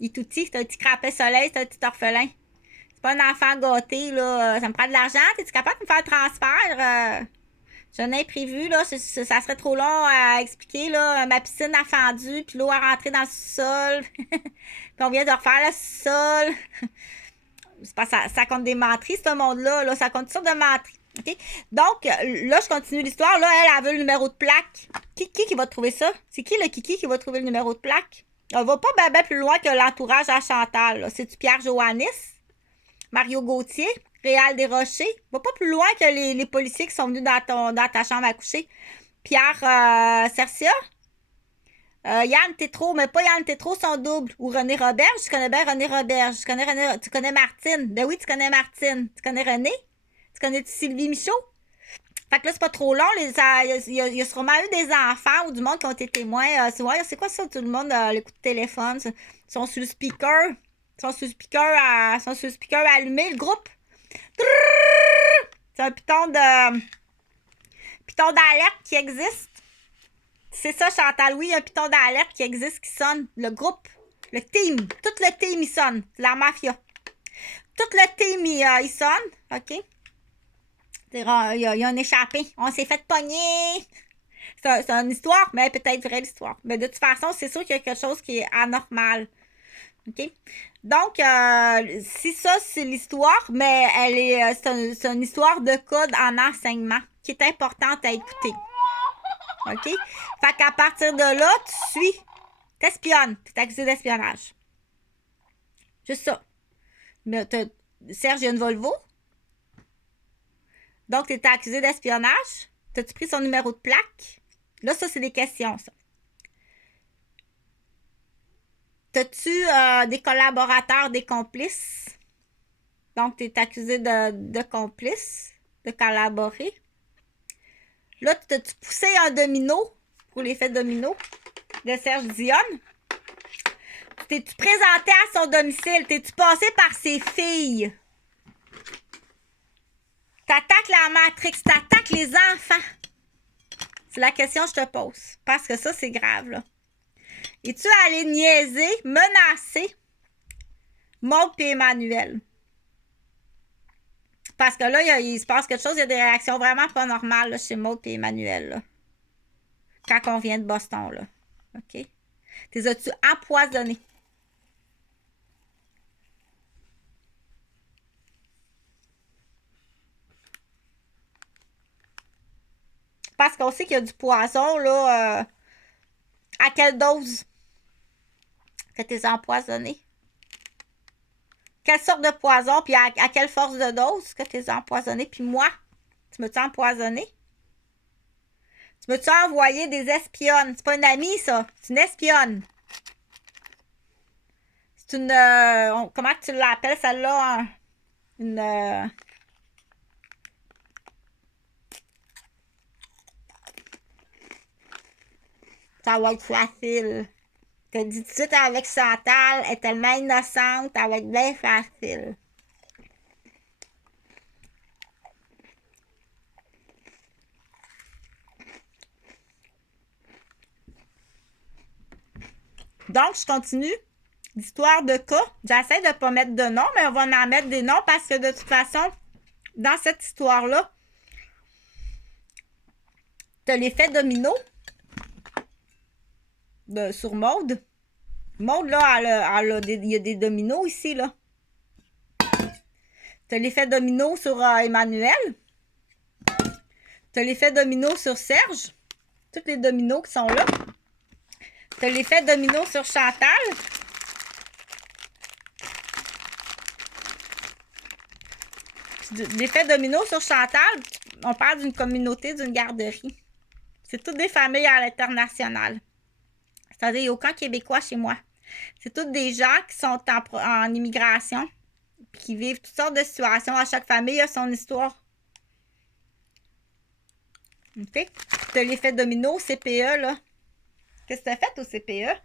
Il est tout petit, c'est un petit crapet soleil, c'est un petit orphelin. C'est pas un enfant gâté, là. Ça me prend de l'argent. Es-tu capable de me faire un transfert? J'ai un imprévu, là. Ça serait trop long à expliquer, là. Ma piscine a fendu, puis l'eau a rentré dans le sol. Puis on vient de refaire le sol. C'est pas ça compte des menteries, ce monde-là. Là. Ça compte toutes sortes de menteries. Okay? Donc, là, je continue l'histoire. Là, elle veut le numéro de plaque. Qui va trouver ça? C'est qui le Kiki qui va trouver le numéro de plaque? Elle va pas bien plus loin que l'entourage à Chantal. C'est-tu Pierre Joannis? Mario Gauthier? Réal Desrochers? Va pas plus loin que les policiers qui sont venus dans ta chambre à coucher. Pierre Cercia? Yann Tétrault, mais pas Yann Tétrault, son double. Ou René Roberge. Je connais bien René Roberge. Tu connais Martine. Ben oui, tu connais Martine. Tu connais René? Tu connais Sylvie Michaud? Fait que là, c'est pas trop long. Il y a sûrement eu des enfants ou du monde qui ont été témoins. C'est quoi ça, tout le monde, les coups de téléphone? Ils sont sur le speaker. Ils sont sur le speaker allumé, le groupe. C'est un piton d'alerte qui existe. C'est ça, Chantal. Oui, il y a un piton d'alerte qui existe, qui sonne. Le groupe, le team. Tout le team, il sonne. C'est la mafia. Tout le team, il sonne. OK? Il y a un échappé. On s'est fait pogner. C'est une histoire, mais peut-être vraie l'histoire. Mais de toute façon, c'est sûr qu'il y a quelque chose qui est anormal. OK? Donc, si ça, c'est l'histoire, mais c'est une histoire de code en enseignement qui est importante à écouter. OK? Fait qu'à partir de là, tu suis. T'espionnes. T'es accusé d'espionnage. Juste ça. Mais Serge, il y a une Volvo. Donc, tu étais accusé d'espionnage. T'as-tu pris son numéro de plaque? Là, ça, c'est des questions, ça. T'as-tu des collaborateurs, des complices? Donc, tu es accusé de complice, de collaborer. Là, t'as-tu poussé un domino pour l'effet domino de Serge Dionne? T'es-tu présenté à son domicile? T'es-tu passé par ses filles? T'attaques la Matrix, t'attaques les enfants. C'est la question que je te pose. Parce que ça, c'est grave, là. Es-tu allé niaiser, menacer Maud et Emmanuel? Parce que là, il se passe quelque chose, il y a des réactions vraiment pas normales là, chez Maud et Emmanuel. Là. Quand on vient de Boston, là. OK? T'es as-tu empoisonné? Parce qu'on sait qu'il y a du poison, là. À quelle dose que t'es empoisonné? Quelle sorte de poison, puis à quelle force de dose que t'es empoisonné? Puis moi, tu m'as-tu empoisonné? Tu m'as-tu envoyé des espionnes? C'est pas une amie, ça. C'est une espionne. C'est une... comment tu l'appelles, celle-là? Une... ça va être facile. Je te dis tout de suite avec Chantal, elle est tellement innocente, elle va être bien facile. Donc, je continue. L'histoire de cas. J'essaie de ne pas mettre de noms, mais on va en mettre des noms parce que de toute façon, dans cette histoire-là, tu as l'effet domino sur Maud. Maud, là, il y a des dominos ici, là. Tu as l'effet domino sur Emmanuel. Tu as l'effet domino sur Serge. Tous les dominos qui sont là. Tu as l'effet domino sur Chantal. L'effet domino sur Chantal, on parle d'une communauté, d'une garderie. C'est toutes des familles à l'international. C'est-à-dire, il n'y a aucun Québécois chez moi. C'est toutes des gens qui sont en immigration puis qui vivent toutes sortes de situations. À chaque famille a son histoire. OK? Tu as l'effet domino, CPE, là. Qu'est-ce que tu as fait au CPE?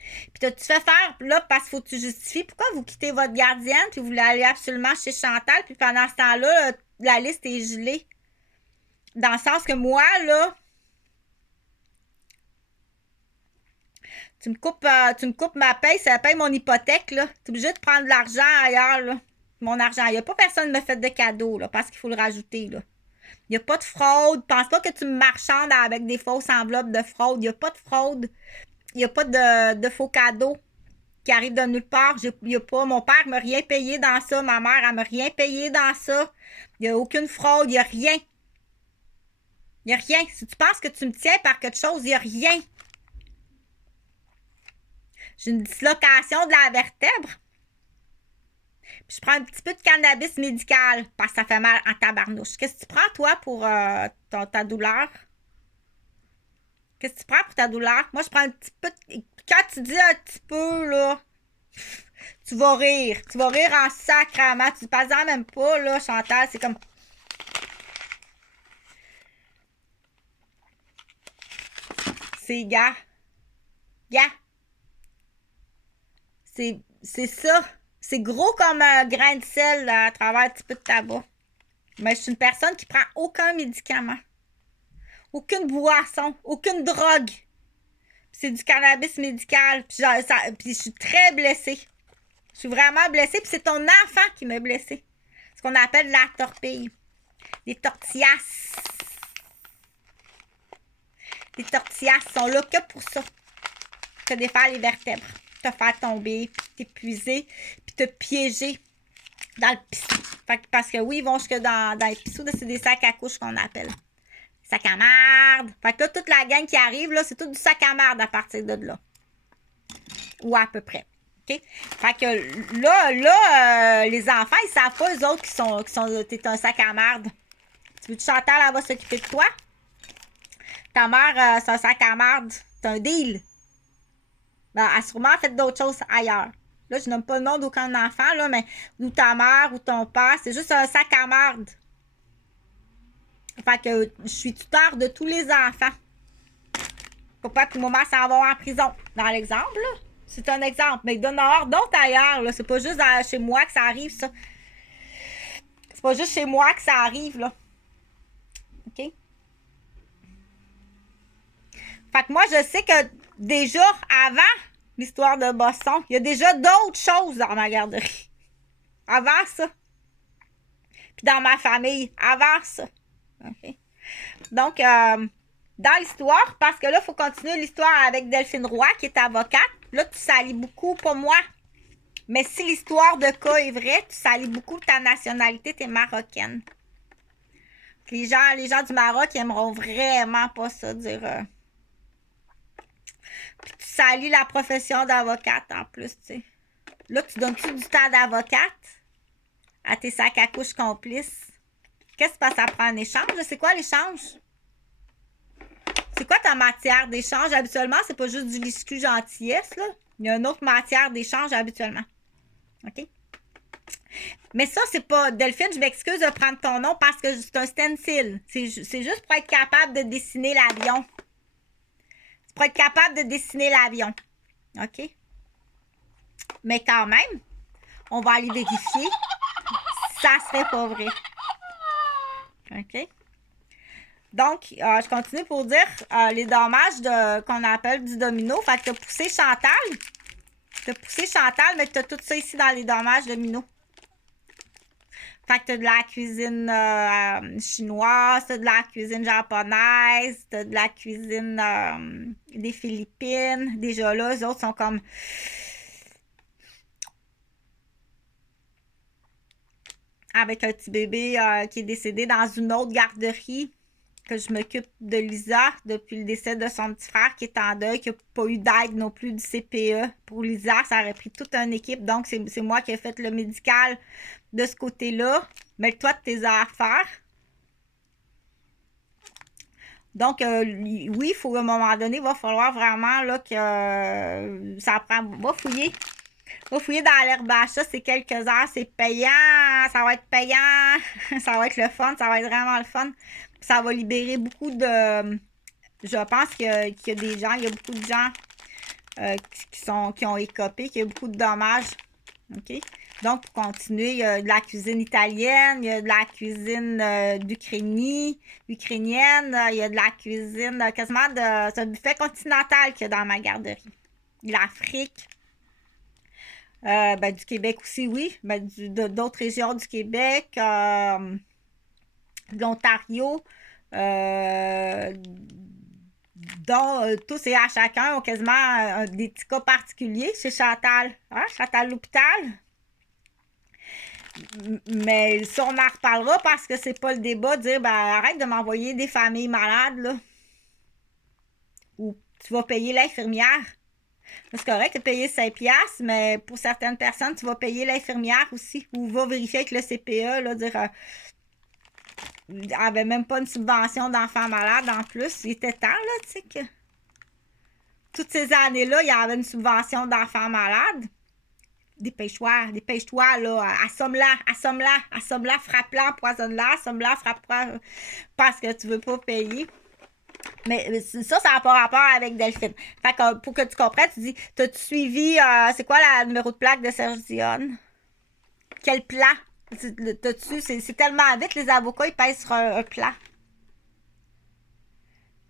Puis t'as-tu fait faire, là, parce qu'il faut que tu justifies, pourquoi vous quittez votre gardienne, puis vous voulez aller absolument chez Chantal, puis pendant ce temps-là, la liste est gelée. Dans le sens que moi, là, tu me coupes ma paye, ça paye mon hypothèque, là. Tu es obligé de prendre de l'argent ailleurs, là. Mon argent. Il n'y a pas personne qui me fait de cadeau, là, parce qu'il faut le rajouter, là. Il n'y a pas de fraude. Pense pas que tu me marchandes avec des fausses enveloppes de fraude. Il n'y a pas de fraude. Il n'y a pas de faux cadeaux qui arrivent de nulle part. Il y a pas, mon père ne m'a rien payé dans ça. Ma mère, elle m'a rien payé dans ça. Il n'y a aucune fraude. Il n'y a rien. Il n'y a rien. Si tu penses que tu me tiens par quelque chose, il n'y a rien. J'ai une dislocation de la vertèbre. Puis je prends un petit peu de cannabis médical parce que ça fait mal en tabarnouche. Qu'est-ce que tu prends, toi, pour ta douleur? Qu'est-ce que tu prends pour ta douleur? Moi, je prends un petit peu. Quand tu dis un petit peu, là, tu vas rire. Tu vas rire en sacrament. Tu ne passes même pas, là, Chantal. C'est comme. C'est gars. Gars. C'est ça. C'est gros comme un grain de sel là, à travers un petit peu de tabac. Mais je suis une personne qui prend aucun médicament. Aucune boisson. Aucune drogue. C'est du cannabis médical. Puis je suis très blessée. Je suis vraiment blessée. Puis c'est ton enfant qui m'a blessée. Ce qu'on appelle la torpille. Les tortillas. Les tortillas sont là que pour ça. Te défaire les vertèbres. Te faire tomber. Puis t'épuiser. Puis te piéger dans le pissou. Parce que oui, ils vont jusque dans les pissous. C'est des sacs à couches qu'on appelle. Sac à marde. Fait que là, toute la gang qui arrive, là, c'est tout du sac à marde à partir de là. Ou à peu près. OK? Fait que là, les enfants, ils savent pas, eux autres, t'es un sac à marde. Tu veux que Chantal, elle va s'occuper de toi? Ta mère, c'est un sac à marde. C'est un deal. Ben, elle a sûrement fait d'autres choses ailleurs. Là, je nomme pas le nom d'aucun enfant, là, mais ou ta mère ou ton père, c'est juste un sac à marde. Fait que je suis tuteur de tous les enfants. Faut pas que maman s'en va en prison. Dans l'exemple, là. C'est un exemple. Mais il doit y en avoir d'autres ailleurs, là. C'est pas juste chez moi que ça arrive, ça. C'est pas juste chez moi que ça arrive, là. OK? Fait que moi, je sais que déjà, avant l'histoire de Boston, il y a déjà d'autres choses dans ma garderie. Avant ça. Puis dans ma famille. Avant ça. OK? Donc, dans l'histoire, parce que là, il faut continuer l'histoire avec Delphine Roy, qui est avocate. Là, tu salis beaucoup, pas moi. Mais si l'histoire de cas est vraie, tu salis beaucoup ta nationalité, tu es marocaine. Les gens du Maroc ils aimeront vraiment pas ça, dire. Puis tu salis la profession d'avocate en plus, tu sais. Là, tu donnes-tu du temps d'avocate à tes sacs à couches complices? Qu'est-ce que ça prend un échange? C'est quoi l'échange? C'est quoi ta matière d'échange? Habituellement, c'est pas juste du viscu gentillesse, là. Il y a une autre matière d'échange habituellement. OK? Mais ça, c'est pas... Delphine, je m'excuse de prendre ton nom parce que c'est un stencil. C'est juste pour être capable de dessiner l'avion. C'est pour être capable de dessiner l'avion. OK? Mais quand même, on va aller vérifier si ça serait pas vrai. OK? Donc, je continue pour dire les dommages qu'on appelle du domino. Fait que tu as poussé Chantal. Tu as poussé Chantal, mais tu as tout ça ici dans les dommages domino. Fait que tu as de la cuisine chinoise, tu as de la cuisine japonaise, tu as de la cuisine des Philippines. Déjà là, les autres sont comme... avec un petit bébé qui est décédé dans une autre garderie. Que je m'occupe de Lisa depuis le décès de son petit frère qui est en deuil, qui n'a pas eu d'aide non plus du CPE. Pour Lisa, ça aurait pris toute une équipe. Donc, c'est moi qui ai fait le médical de ce côté-là. Mets-toi de tes affaires. Donc, oui, il faut à un moment donné, il va falloir vraiment là, que ça prend. Va fouiller. Va fouiller dans l'herbe à chat, c'est quelques heures, c'est payant, ça va être payant, ça va être le fun, ça va être vraiment le fun. Ça va libérer beaucoup de... Je pense qu'il y a des gens, il y a beaucoup de gens qui ont écopé, qu'il y a beaucoup de dommages. OK? Donc, pour continuer, il y a de la cuisine italienne, il y a de la cuisine ukrainienne, il y a de la cuisine quasiment de... C'est un buffet continental qu'il y a dans ma garderie. L'Afrique, ben, du Québec aussi, oui. Ben, d'autres régions du Québec, de l'Ontario, dont tous et à chacun ont quasiment des petits cas particuliers chez Chantal. Hein? Chantal l'hôpital. Mais ça, on en reparlera parce que c'est pas le débat de dire ben, arrête de m'envoyer des familles malades, là. Ou tu vas payer l'infirmière. C'est correct de payer 5 piastres, mais pour certaines personnes, tu vas payer l'infirmière aussi. Ou va vérifier avec le CPE, là, dire il avait même pas une subvention d'enfants malades en plus. Il était temps, là, tu sais, que toutes ces années-là, il y avait une subvention d'enfants malades. Dépêche-toi, là, assomme-la, frappe-la, empoisonne-la, assomme-la, frappe-la, parce que tu veux pas payer. Mais ça n'a pas rapport avec Delphine. Fait que pour que tu comprennes, tu dis, t'as-tu suivi, c'est quoi le numéro de plaque de Serge Dionne? Quel plat? T'as-tu, c'est tellement vite, les avocats, ils pèsent sur un plat.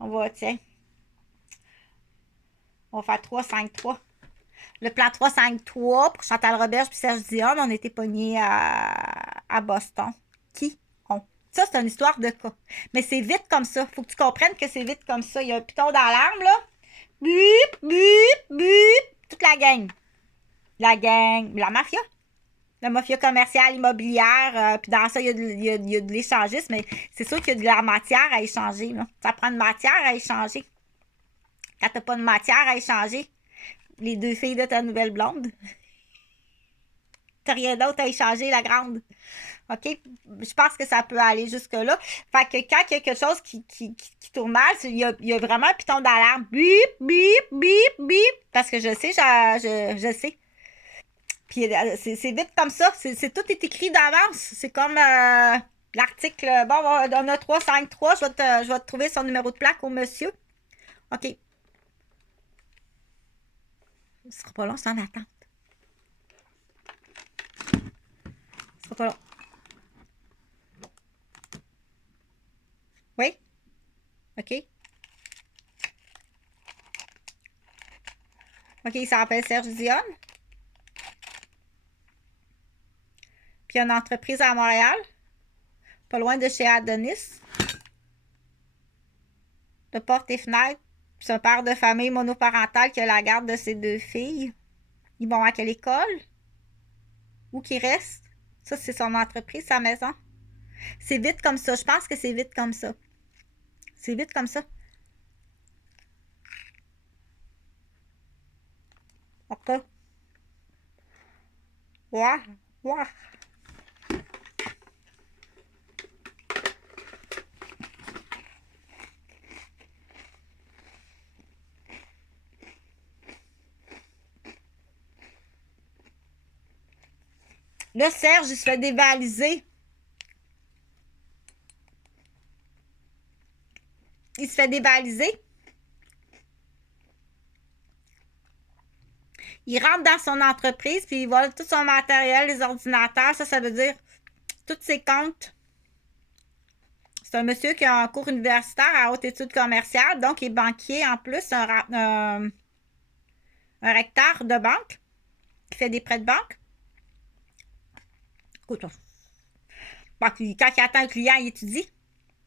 On va, tiens, on va faire 3, 5, 3. Le plan 3, 5, 3 pour Chantal Roberge puis Serge Dionne, on était pognés à Boston. Qui? On. Ça, c'est une histoire de cas. Mais c'est vite comme ça. Faut que tu comprennes que c'est vite comme ça. Il y a un piton d'alarme, là. Bip, bip, bip. Toute la gang. La gang. La mafia. La mafia commerciale, immobilière. Puis dans ça, il y a de l'échangisme. Mais c'est sûr qu'il y a de la matière à échanger. Là. Ça prend de matière à échanger. Quand t'as pas de matière à échanger, les deux filles de ta nouvelle blonde, t'as rien d'autre à échanger, la grande. OK? Je pense que ça peut aller jusque-là. Fait que quand il y a quelque chose qui tourne mal, il y a vraiment un piton d'alarme. Bip, bip, bip, bip. Parce que je sais, je sais. Puis c'est vite comme ça. Tout est écrit d'avance. C'est comme l'article. Bon, on a 3, 5, 3. Je vais te trouver son numéro de plaque au monsieur. OK. Ce sera pas long, c'est en attente. Ce sera pas long. Oui? OK. OK, il s'appelle Serge Dionne. Puis il y a une entreprise à Montréal, pas loin de chez Adonis, de porte et fenêtre. C'est un père de famille monoparentale qui a la garde de ses deux filles. Ils vont à quelle école? Où qu'ils restent? Ça, c'est son entreprise, sa maison. C'est vite comme ça. Je pense que c'est vite comme ça. C'est vite comme ça. OK. Ouais. Ouais. Là, Serge, il se fait dévaliser. Il se fait dévaliser. Il rentre dans son entreprise, puis il vole tout son matériel, les ordinateurs. Ça veut dire tous ses comptes. C'est un monsieur qui a un cours universitaire à haute études commerciales, donc il est banquier en plus, un recteur de banque qui fait des prêts de banque. Écoute, quand il attend un client, il étudie.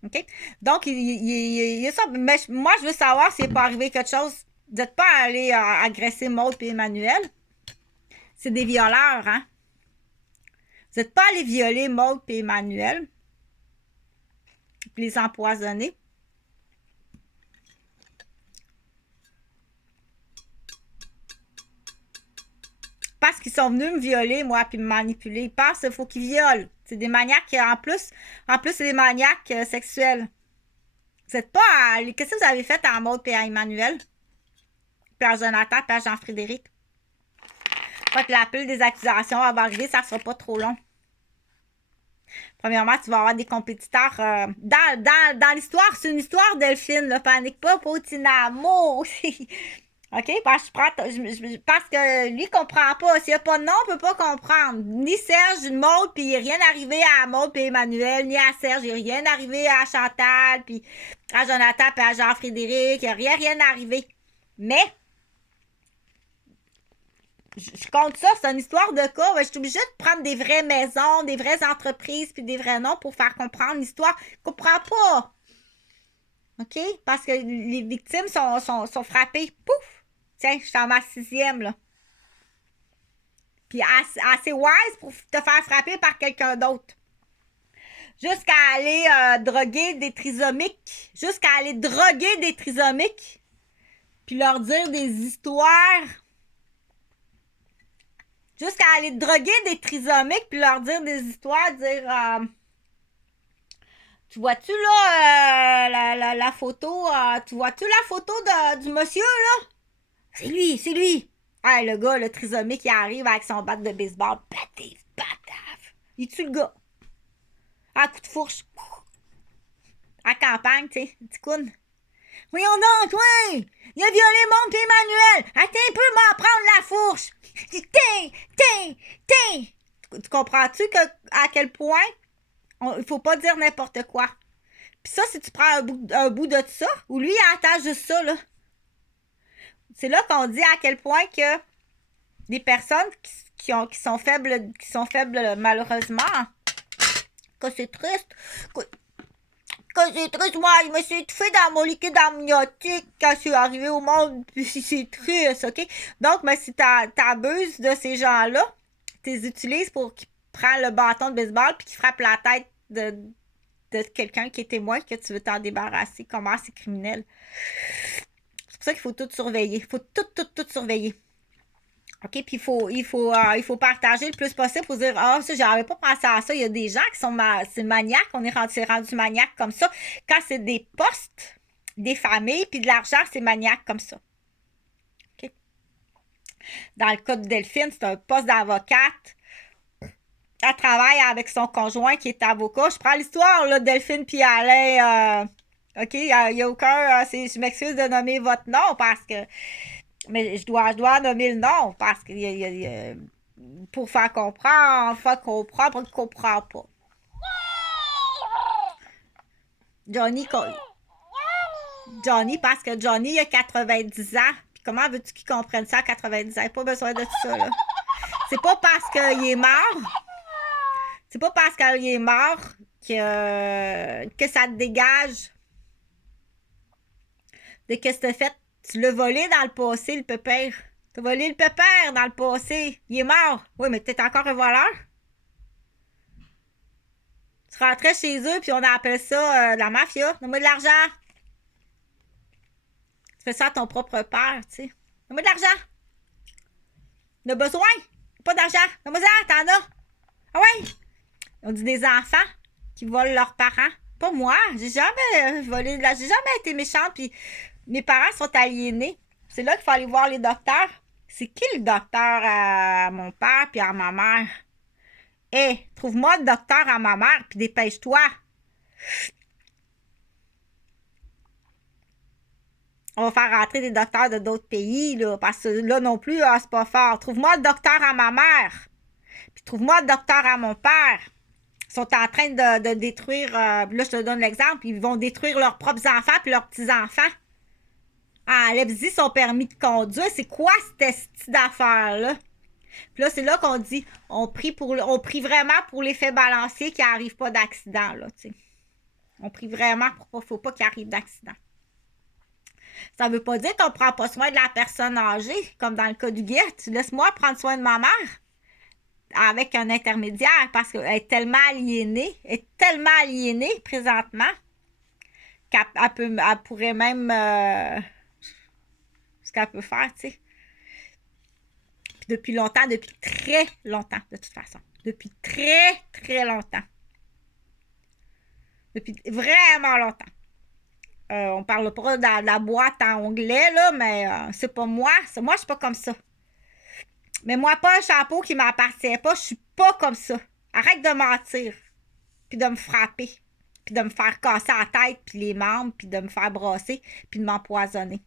OK? Donc, il y a ça. Mais moi, je veux savoir s'il n'est pas arrivé quelque chose. Vous n'êtes pas allé agresser Maud et Emmanuel. C'est des violeurs, hein? Vous n'êtes pas allé violer Maud et Emmanuel. Puis les empoisonner. Parce qu'ils sont venus me violer, moi, puis me manipuler. Ils pensent qu'il faut qu'ils violent. C'est des maniaques, en plus, c'est des maniaques sexuels. Vous n'êtes pas allé... Qu'est-ce que vous avez fait à Maud et à Emmanuel? Puis à Jonathan, puis à Jean-Frédéric? Fait que la pile des accusations va arriver, ça sera pas trop long. Premièrement, tu vas avoir des compétiteurs. Dans l'histoire, c'est une histoire Delphine, là, panique pas, Potinamo aussi. OK? Parce que lui, il comprend pas. S'il n'y a pas de nom, on peut pas comprendre. Ni Serge, ni Maud, puis il n'est rien arrivé à Maud puis Emmanuel, ni à Serge, il n'y a rien arrivé à Chantal, puis à Jonathan, puis à Jean-Frédéric. Il n'y a rien arrivé. Mais, je compte ça, c'est une histoire de cas. Je suis obligée de prendre des vraies maisons, des vraies entreprises, puis des vrais noms pour faire comprendre l'histoire. Je comprends pas. OK? Parce que les victimes sont frappées. Pouf! Tiens, je suis en ma 6e, là. Puis assez wise pour te faire frapper par quelqu'un d'autre. Jusqu'à aller droguer des trisomiques. Jusqu'à aller droguer des trisomiques. Puis leur dire des histoires. Jusqu'à aller droguer des trisomiques. Puis leur dire des histoires. Dire... tu vois-tu là la photo? Tu vois-tu la photo du monsieur là? C'est lui, c'est lui. Hey, le gars, le trisomique, il arrive avec son bat de baseball. Patif, pataf. Il tue le gars. À coup de fourche. À campagne, tu sais, petit coune. Voyons donc, toi! Il a violé mon petit Emmanuel! Attends un peu, m'en prendre la fourche! Tu comprends-tu à quel point il faut pas dire n'importe quoi? Puis ça, si tu prends un bout de ça, ou lui, il entend juste ça, là. C'est là qu'on dit à quel point que des personnes qui sont faibles malheureusement, que c'est triste, moi, je me suis étouffée dans mon liquide amniotique quand je suis arrivée au monde, puis c'est triste, OK? Donc, mais si t'abuses de ces gens-là, tu les utilises pour qu'ils prennent le bâton de baseball puis qu'ils frappent la tête de quelqu'un qui est témoin que tu veux t'en débarrasser. Comment c'est criminel? C'est pour ça qu'il faut tout surveiller. Il faut tout surveiller. OK? Puis il faut partager le plus possible pour dire ah, ça, j'avais pas pensé à ça. Il y a des gens qui sont maniaques. On est rendu maniaque comme ça. Quand c'est des postes, des familles, puis de l'argent, c'est maniaque comme ça. OK? Dans le cas de Delphine, c'est un poste d'avocate. Elle travaille avec son conjoint qui est avocat. Je prends l'histoire, là, Delphine puis Alain. OK? Il n'y a aucun... je m'excuse de nommer votre nom parce que... Mais je dois nommer le nom parce que pour faire comprendre, pour qu'il ne comprend pas. Johnny, parce que Johnny, il a 90 ans. Puis comment veux-tu qu'il comprenne ça à 90 ans? Il n'a pas besoin de ça, là. C'est pas parce qu'il est mort. C'est pas parce qu'il est mort que ça te dégage de qu'est-ce que t'as fait. Tu l'as volé dans le passé, le pépère. T'as volé le pépère dans le passé. Il est mort. Oui, mais t'es encore un voleur. Tu rentrais chez eux, puis on appelle ça la mafia. Donne-moi de l'argent. Tu fais ça à ton propre père, tu sais. Donne-moi de l'argent. On a besoin. Pas d'argent. Donne-moi ça, t'en as. Ah ouais? On dit des enfants qui volent leurs parents. Pas moi. J'ai jamais volé de l'argent. J'ai jamais été méchante, puis mes parents sont aliénés. C'est là qu'il faut aller voir les docteurs. C'est qui le docteur à mon père puis à ma mère? Hé, trouve-moi le docteur à ma mère puis dépêche-toi. On va faire rentrer des docteurs de d'autres pays, là, parce que là non plus, c'est pas fort. Trouve-moi le docteur à ma mère. Puis trouve-moi le docteur à mon père. Ils sont en train de détruire, là je te donne l'exemple, ils vont détruire leurs propres enfants puis leurs petits-enfants. Enlève-y son permis de conduire. C'est quoi cette style d'affaire-là? Puis là, c'est là qu'on dit, on prie vraiment pour l'effet balancier qu'il n'arrive pas d'accident, là, tu sais. On prie vraiment pour faut pas qu'il arrive d'accident. Ça veut pas dire qu'on prend pas soin de la personne âgée, comme dans le cas du guet. Laisse-moi prendre soin de ma mère avec un intermédiaire, parce qu'elle est tellement aliénée, présentement, qu'elle pourrait même... ce qu'elle peut faire, tu sais. Puis depuis longtemps, depuis très longtemps, de toute façon. Depuis très, très longtemps. Depuis vraiment longtemps. On parle pas de la boîte en onglet, là, mais c'est pas moi. Moi, je suis pas comme ça. Mais moi, pas un chapeau qui m'appartient pas, je suis pas comme ça. Arrête de mentir. puis de me frapper, puis de me faire casser la tête, puis les membres, puis de me faire brasser, puis de m'empoisonner.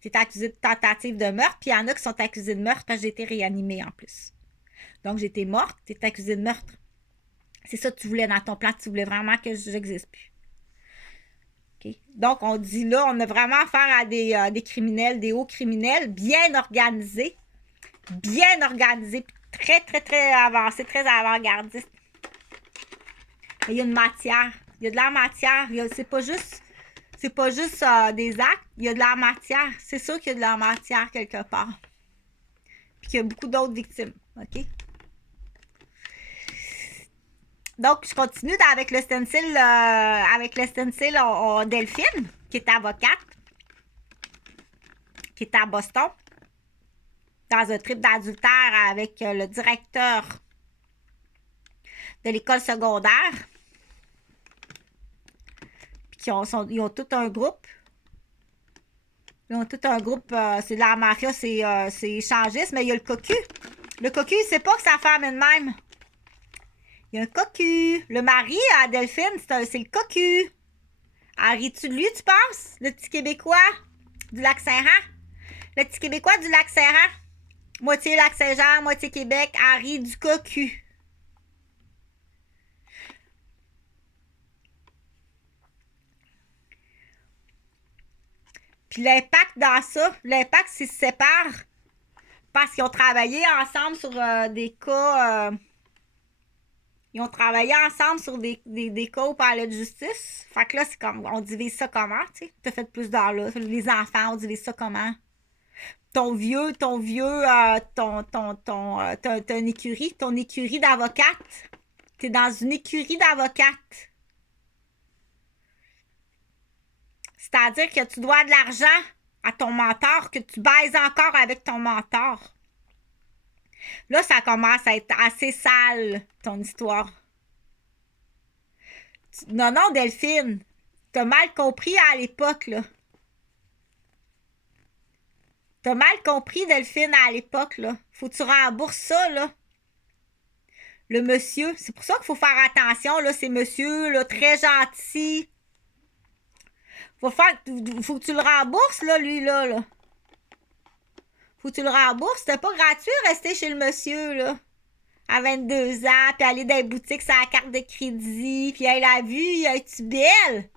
J'étais accusée de tentative de meurtre, puis il y en a qui sont accusés de meurtre parce que j'ai été réanimée en plus. Donc, j'étais morte, tu es accusée de meurtre. C'est ça que tu voulais dans ton plan, tu voulais vraiment que j'existe plus. Okay. Donc, on dit là, on a vraiment affaire à des criminels, des hauts criminels, bien organisés, puis très, très, très avancés, très avant-gardistes. Il y a une matière, il y a de la matière, c'est pas juste des actes, il y a de la matière. C'est sûr qu'il y a de la matière quelque part. Puis qu'il y a beaucoup d'autres victimes, OK? Donc, je continue avec le stencil, Delphine, qui est avocate, qui est à Boston, dans un trip d'adultère avec le directeur de l'école secondaire. Puis ils ont tout un groupe. Ils ont tout un groupe, c'est de la mafia, c'est échangiste, mais il y a le cocu. Le cocu, il sait pas que sa femme est de même. Il y a un cocu. Le mari à Delphine, c'est le cocu. Ris-tu de lui, tu penses? Le petit Québécois du Lac-Saint-Jean? Le petit Québécois du Lac-Saint-Jean? Moitié Lac-Saint-Jean, moitié Québec, Harry du cocu. Puis l'impact dans ça, l'impact s'ils se séparent parce qu'ils ont travaillé ensemble sur des cas... ils ont travaillé ensemble sur des cas au palais de justice. Fait que là, c'est comme, on divise ça comment, tu sais? T'as fait plus d'heures là. Les enfants, on divise ça comment? T'as une écurie, ton écurie d'avocate. T'es dans une écurie d'avocate. C'est-à-dire que tu dois de l'argent à ton mentor, que tu baises encore avec ton mentor. Là, ça commence à être assez sale, ton histoire. Non, Delphine, t'as mal compris à l'époque, là. T'as mal compris, Delphine, à l'époque, là. Faut que tu rembourses ça, là. Le monsieur, c'est pour ça qu'il faut faire attention, là, ces messieurs, là, très gentils. Faut que tu le rembourses, là, lui, là. Faut que tu le rembourses. C'était pas gratuit rester chez le monsieur, là. À 22 ans, puis aller dans les boutiques sur la carte de crédit, puis elle a vu, es-tu belle?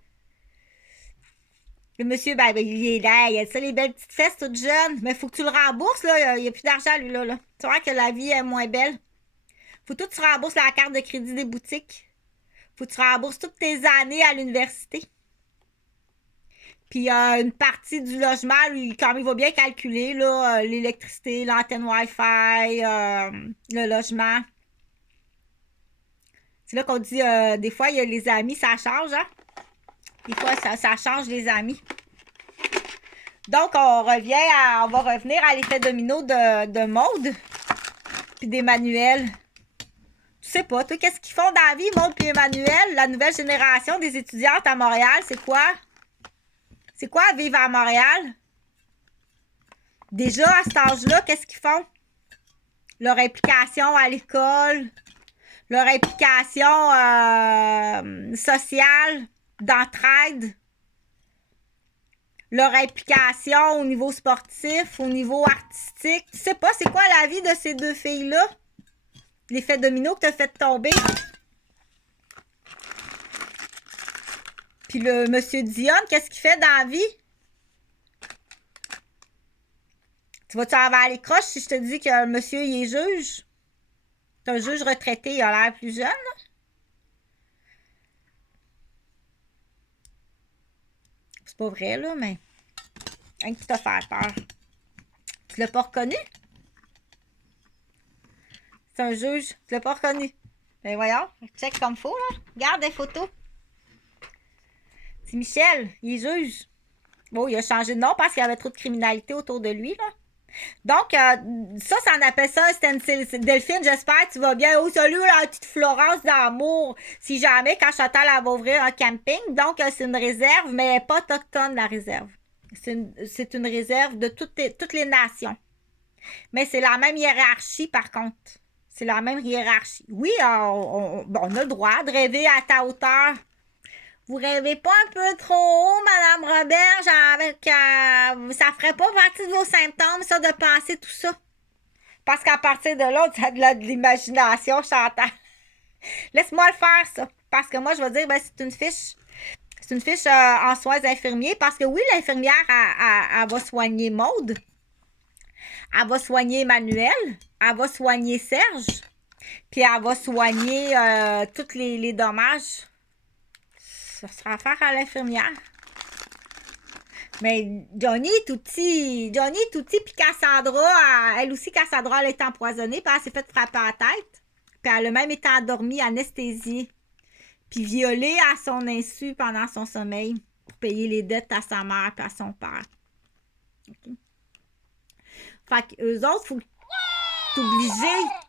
Le monsieur, ben, il est là, il a ça, les belles petites fesses toutes jeunes. Mais faut que tu le rembourses, là. Il n'y a plus d'argent, lui, là. Tu vois que la vie est moins belle. Faut que tu rembourses la carte de crédit des boutiques. Faut que tu rembourses toutes tes années à l'université. Puis une partie du logement, lui, quand il va bien calculer, là, l'électricité, l'antenne Wi-Fi, le logement. C'est là qu'on dit, des fois, il y a les amis, ça change, hein? Des fois, ça change les amis. Donc, on va revenir à l'effet domino de Maude, puis d'Emmanuel. Tu sais pas, toi, qu'est-ce qu'ils font dans la vie, Maude puis Emmanuel, la nouvelle génération des étudiantes à Montréal, c'est quoi? C'est quoi vivre à Montréal? Déjà, à cet âge-là, qu'est-ce qu'ils font? Leur implication à l'école, leur implication sociale, d'entraide, leur implication au niveau sportif, au niveau artistique. Tu sais pas, c'est quoi la vie de ces deux filles-là? L'effet domino que t'as fait tomber. Puis le monsieur Dion, qu'est-ce qu'il fait dans la vie? Tu vas-tu avoir les croches si je te dis que le monsieur, il est juge? C'est un juge retraité, il a l'air plus jeune, là. C'est pas vrai, là, mais... Hein, qui t'a fait peur? Tu l'as pas reconnu? C'est un juge. Tu l'as pas reconnu. Ben voyons, check comme faut, là. Regarde des photos. C'est Michel, il est juge. Bon, il a changé de nom parce qu'il y avait trop de criminalité autour de lui, là. Donc, ça on appelle ça un stencil. Delphine, j'espère que tu vas bien. Oh, salut, la petite Florence d'amour. Si jamais, quand Chantal, elle va ouvrir un camping. Donc, c'est une réserve, mais elle n'est pas autochtone, la réserve. C'est une réserve de toutes les nations. Mais c'est la même hiérarchie, par contre. C'est la même hiérarchie. Oui, on a le droit de rêver à ta hauteur. Vous rêvez pas un peu trop haut, Madame Roberge, avec ça ferait pas partie de vos symptômes, ça, de penser tout ça. Parce qu'à partir de là, ça a de l'imagination, Chantal. Laisse-moi le faire, ça. Parce que moi, je vais dire, ben, c'est une fiche. C'est une fiche en soins infirmiers. Parce que oui, l'infirmière, elle va soigner Maude. Elle va soigner Emmanuel. Elle va soigner Serge. Puis elle va soigner tous les dommages. Ça sera affaire à l'infirmière. Mais Johnny tout petit, puis Cassandra, elle aussi, Cassandra, elle est empoisonnée, puis elle s'est fait frapper à la tête. Puis elle a même été endormie, anesthésiée, puis violée à son insu pendant son sommeil pour payer les dettes à sa mère et à son père. Okay. Fait qu'eux autres, faut t'es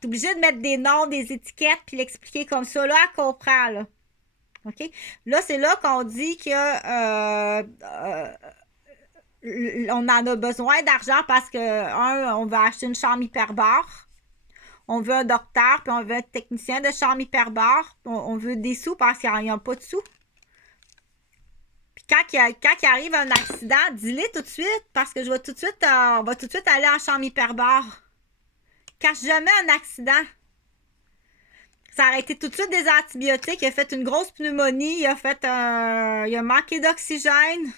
obligé de mettre des noms, des étiquettes, puis l'expliquer comme ça. Là, elle comprend, là. OK? Là, c'est là qu'on dit que on en a besoin d'argent parce que, on veut acheter une chambre hyperbare. On veut un docteur, puis on veut un technicien de chambre hyperbare. On veut des sous parce qu'il n'y a pas de sous. Puis quand il arrive un accident, dis-le tout de suite parce que on va tout de suite aller en chambre hyperbare. Cache jamais un accident. Ça a été tout de suite des antibiotiques. Il a fait une grosse pneumonie. Il a manqué d'oxygène.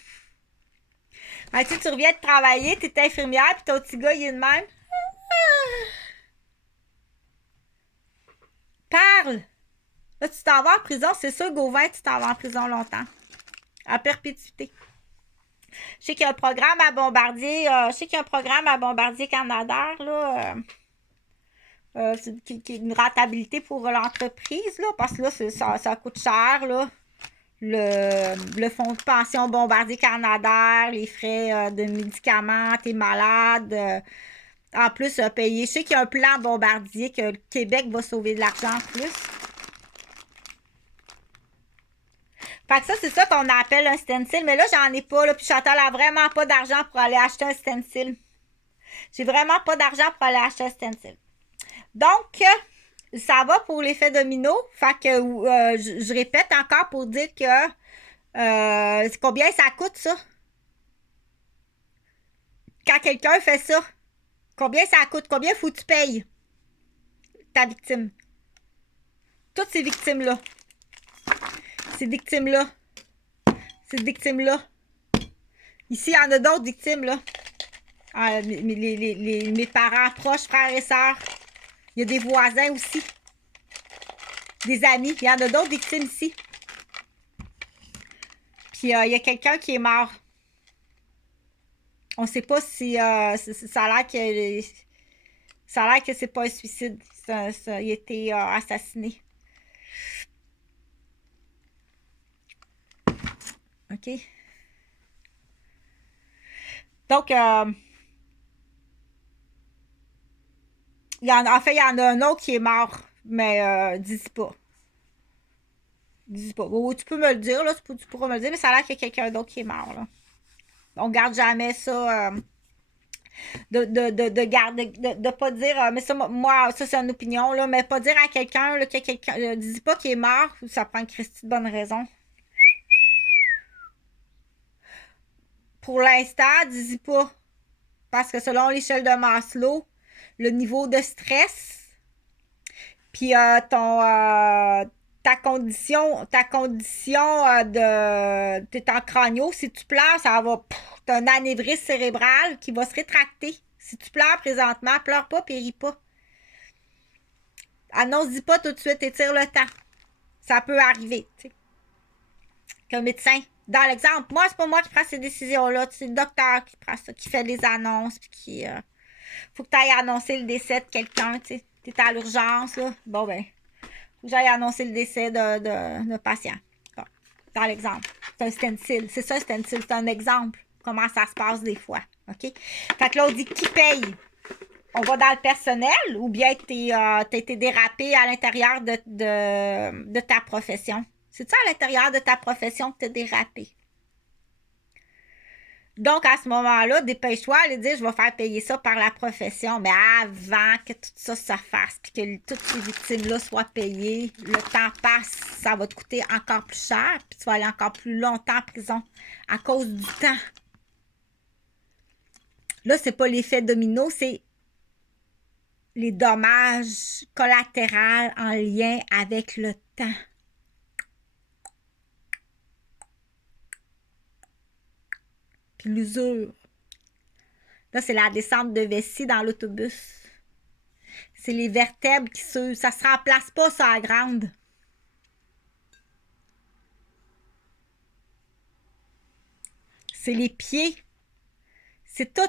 Ben, tu reviens de travailler, tu es infirmière, puis ton petit gars, il est de même. Parle! Là, tu t'en vas en prison, c'est sûr, Gauvin, tu t'en vas en prison longtemps. À perpétuité. Je sais qu'il y a un programme à Bombardier, Canada, là. Qui est une rentabilité pour l'entreprise, là, parce que là, ça coûte cher, là. Le fonds de pension Bombardier Canada, les frais de médicaments, t'es malade. En plus, payer. Je sais qu'il y a un plan Bombardier que le Québec va sauver de l'argent en plus. Fait que ça, c'est ça qu'on appelle un stencil. Mais là, j'en ai pas, là. Puis Chantal a vraiment pas d'argent pour aller acheter un stencil. J'ai vraiment pas d'argent pour aller acheter un stencil. Donc, ça va pour l'effet domino. Fait que je répète encore pour dire que combien ça coûte, ça? Quand quelqu'un fait ça, combien ça coûte? Combien faut que tu payes ta victime? Toutes ces victimes-là. Ces victimes-là. Ces victimes-là. Ici, il y en a d'autres victimes, là. Mes parents proches, frères et sœurs. Il y a des voisins aussi. Des amis. Il y en a d'autres victimes ici. Puis, il y a quelqu'un qui est mort. On ne sait pas si ça a l'air que c'est pas un suicide. Il a été assassiné. OK? Donc, il y en a un autre qui est mort, mais dis pas. Dis pas. Bon, tu peux me le dire, là, tu pourras me le dire, mais ça a l'air qu'il y a quelqu'un d'autre qui est mort, là. On garde jamais ça. De pas dire, mais ça, moi, ça, c'est une opinion, là, mais pas dire à quelqu'un, là, que quelqu'un, dis pas qu'il est mort, ça prend une Christie de bonne raison. Pour l'instant, dis pas. Parce que selon l'échelle de Maslow, le niveau de stress, puis ta condition de... T'es en crânio, si tu pleures, ça va... T'as un anévrisme cérébral qui va se rétracter. Si tu pleures présentement, pleure pas, péris pas. Annonce-y pas tout de suite, étire le temps. Ça peut arriver, tu sais. Qu'un médecin, dans l'exemple, moi, c'est pas moi qui prends ces décisions-là, c'est le docteur qui prend ça, qui fait les annonces, puis qui... faut que tu ailles annoncer le décès de quelqu'un, tu sais. T'es à l'urgence, là. Bon, ben, faut que j'aille annoncer le décès de patient. Bon, dans l'exemple. C'est un stencil. C'est ça, un stencil. C'est un exemple. Comment ça se passe des fois. OK? Fait que là, on dit qui paye? On va dans le personnel ou bien t'as été dérapé à l'intérieur de ta profession? C'est ça à l'intérieur de ta profession que t'as dérapé? Donc, à ce moment-là, dépêche-toi, aller dire, je vais faire payer ça par la profession. Mais avant que tout ça se fasse, puis que toutes ces victimes-là soient payées, le temps passe, ça va te coûter encore plus cher, puis tu vas aller encore plus longtemps en prison à cause du temps. Là, c'est pas l'effet domino, c'est les dommages collatéraux en lien avec le temps. Puis l'usure. Là, c'est la descente de vessie dans l'autobus. C'est les vertèbres qui s'usent. Ça se remplace pas, ça, à grande. C'est les pieds. C'est tout.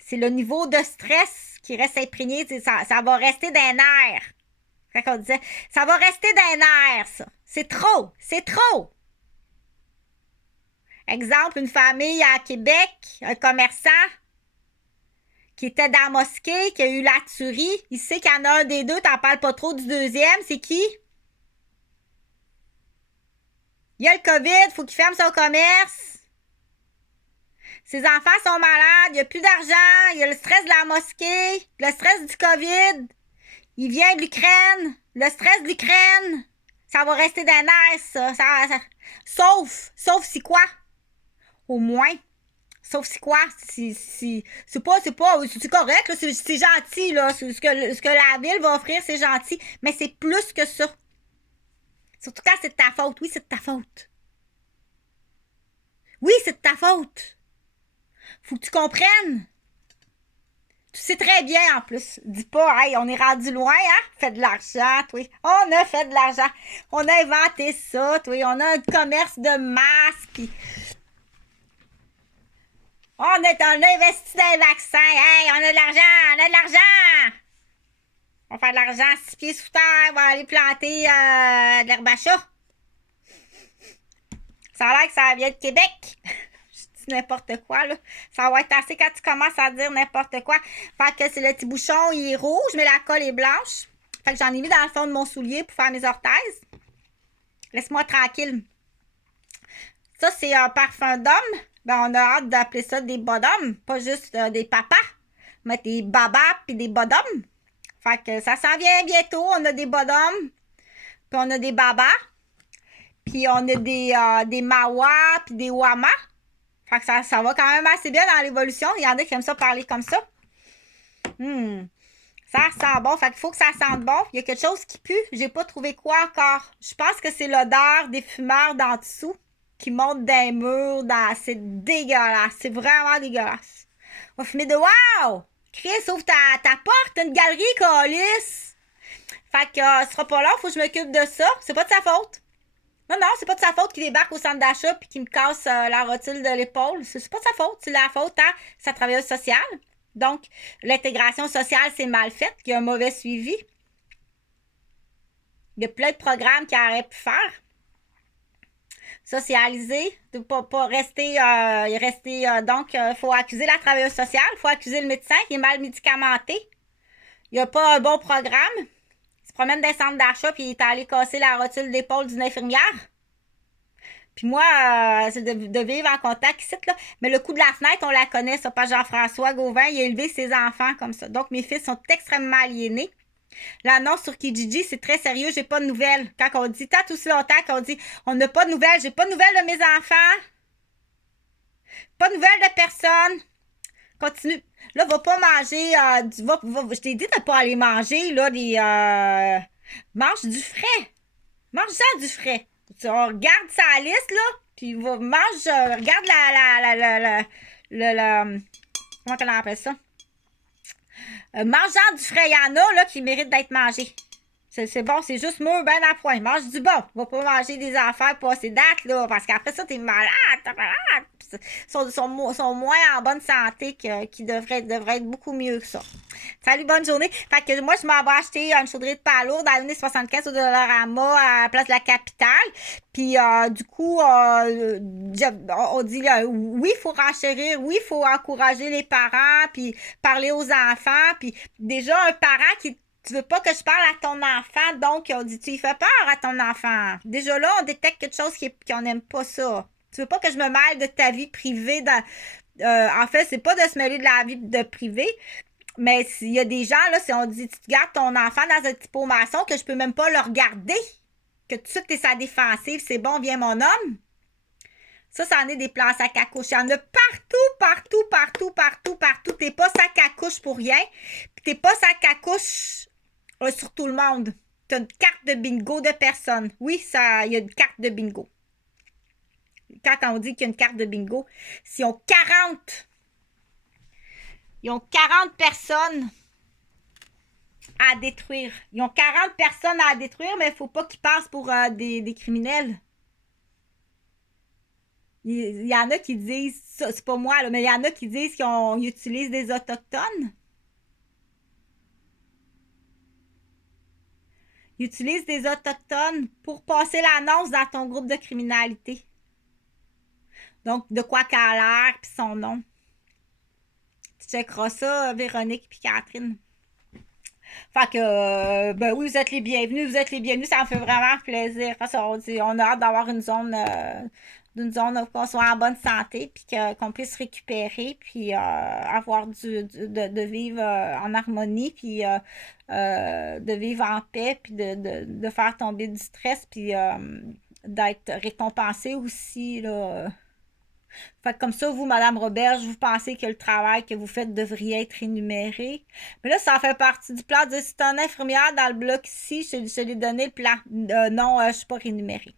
C'est le niveau de stress qui reste imprégné. Ça va rester dans les nerfs. Quand on disait, ça va rester dans les nerfs, ça. C'est trop. C'est trop. Exemple, une famille à Québec, un commerçant qui était dans la mosquée, qui a eu la tuerie. Il sait qu'il y en a un des deux, t'en parles pas trop du deuxième. C'est qui? Il y a le COVID, faut qu'il ferme son commerce. Ses enfants sont malades, il n'y a plus d'argent, il y a le stress de la mosquée, le stress du COVID. Il vient de l'Ukraine, le stress de l'Ukraine. Ça va rester dans les nerfs, ça. Sauf si quoi? Au moins. Sauf si quoi? C'est correct, là, c'est gentil, là. Ce que la ville va offrir, c'est gentil. Mais c'est plus que ça. Surtout quand c'est de ta faute. Oui, c'est de ta faute. Oui, c'est de ta faute. Faut que tu comprennes. Tu sais très bien, en plus. Dis pas, hey, on est rendu loin, hein? Fais de l'argent, toi. On a fait de l'argent. On a inventé ça, toi. On a un commerce de masques, puis on a investi dans les vaccins. Hey, on a de l'argent. On va faire de l'argent 6 pieds sous terre. On va aller planter de l'herbe à chat. Ça a l'air que ça vient de Québec. Je dis n'importe quoi, là. Ça va être assez quand tu commences à dire n'importe quoi. Fait que c'est le petit bouchon, il est rouge, mais la colle est blanche. Fait que j'en ai mis dans le fond de mon soulier pour faire mes orthèses. Laisse-moi tranquille. Ça, c'est un parfum d'homme. Ben, on a hâte d'appeler ça des bonhommes, pas juste des papas, mais des babas puis des bonhommes. Fait que ça s'en vient bientôt. On a des bonhommes, puis on a des babas, puis on a des mawas puis des wamas. Fait que ça va quand même assez bien dans l'évolution. Il y en a qui aiment ça parler comme ça. Ça sent bon. Fait qu'il faut que ça sente bon. Il y a quelque chose qui pue. J'ai pas trouvé quoi encore. Je pense que c'est l'odeur des fumeurs d'en dessous qui monte dans les murs. C'est dégueulasse. C'est vraiment dégueulasse. On va fumer de wow! Chris, ouvre ta porte. T'as une galerie, calice. Fait que ce sera pas là. Faut que je m'occupe de ça. C'est pas de sa faute. Non, c'est pas de sa faute qu'il débarque au centre d'achat puis qu'il me casse la rotule de l'épaule. C'est pas de sa faute. C'est la faute à sa travailleuse sociale. Donc, l'intégration sociale, c'est mal fait. Il y a un mauvais suivi. Il y a plein de programmes qu'il aurait pu faire. Socialiser, de pas rester, donc, il faut accuser la travailleuse sociale, il faut accuser le médecin qui est mal médicamenté. Il n'y a pas un bon programme. Il se promène dans les centres d'achat puis il est allé casser la rotule d'épaule d'une infirmière. Puis moi, c'est de vivre en contact ici, là. Mais le coup de la fenêtre, on la connaît, ça, pas Jean-François Gauvin, il a élevé ses enfants comme ça. Donc, mes fils sont extrêmement aliénés. L'annonce sur Kijiji, c'est très sérieux, j'ai pas de nouvelles. Quand on dit, tant aussi longtemps qu'on dit, on n'a pas de nouvelles, j'ai pas de nouvelles de mes enfants. Pas de nouvelles de personne. Continue. Là, va pas manger, je t'ai dit de pas aller manger, là, mange du frais. Mange-en du frais. Tu regarde sa liste, là, puis regarde comment on appelle ça? Mange-en du frais, il y en a, là, qui méritent d'être mangés. C'est bon, c'est juste mûr, ben à point. Mange du bon. Va pas manger des affaires passées date, là, parce qu'après ça, t'es malade, sont moins en bonne santé qui devraient être beaucoup mieux que ça. Salut, bonne journée. Fait que moi, je m'en vais acheter une chaudrée de pas lourde à 1,75 au Dollarama à la place de la capitale. Puis, du coup, on dit, oui, il faut renchérir, oui, il faut encourager les parents, puis parler aux enfants. Puis, déjà, un parent qui tu veux pas que je parle à ton enfant, donc on dit tu y fais peur à ton enfant. Déjà là, on détecte quelque chose qu'on n'aime pas ça. Tu veux pas que je me mêle de ta vie privée. En fait, c'est pas de se mêler de la vie de privée, mais s'il y a des gens, là, si on dit, tu gardes ton enfant dans un petit pot maçon, que je peux même pas le regarder, que tout de suite, t'es sa défensive, c'est bon, viens mon homme. Ça en est des plans sac à couche. Il y en a partout, partout, partout, partout, partout. T'es pas sac à couche pour rien. Puis t'es pas sac à couche sur tout le monde. T'as une carte de bingo de personnes. Oui, il y a une carte de bingo. Quand on dit qu'il y a une carte de bingo, s'ils ont 40, ils ont 40 personnes à détruire. Ils ont 40 personnes à détruire, mais il ne faut pas qu'ils passent pour des criminels. Il y en a qui disent, c'est pas moi, là, mais il y en a qui disent qu'ils utilisent des Autochtones. Ils utilisent des Autochtones pour passer l'annonce dans ton groupe de criminalité. Donc, de quoi qu'elle a l'air, puis son nom. Tu checkeras ça, Véronique puis Catherine. Fait que, ben oui, vous êtes les bienvenus, ça me fait vraiment plaisir. On a hâte d'avoir une zone où on soit en bonne santé, puis qu'on puisse récupérer, puis avoir de vivre en harmonie, puis de vivre en paix, puis de faire tomber du stress, puis d'être récompensé aussi, là. Fait que comme ça, vous, Madame Roberge, vous pensez que le travail que vous faites devrait être rémunéré. Mais là, ça fait partie du plan de si t'es une infirmière dans le bloc ici, je l'ai donné le plan. Non, je ne suis pas rémunérée.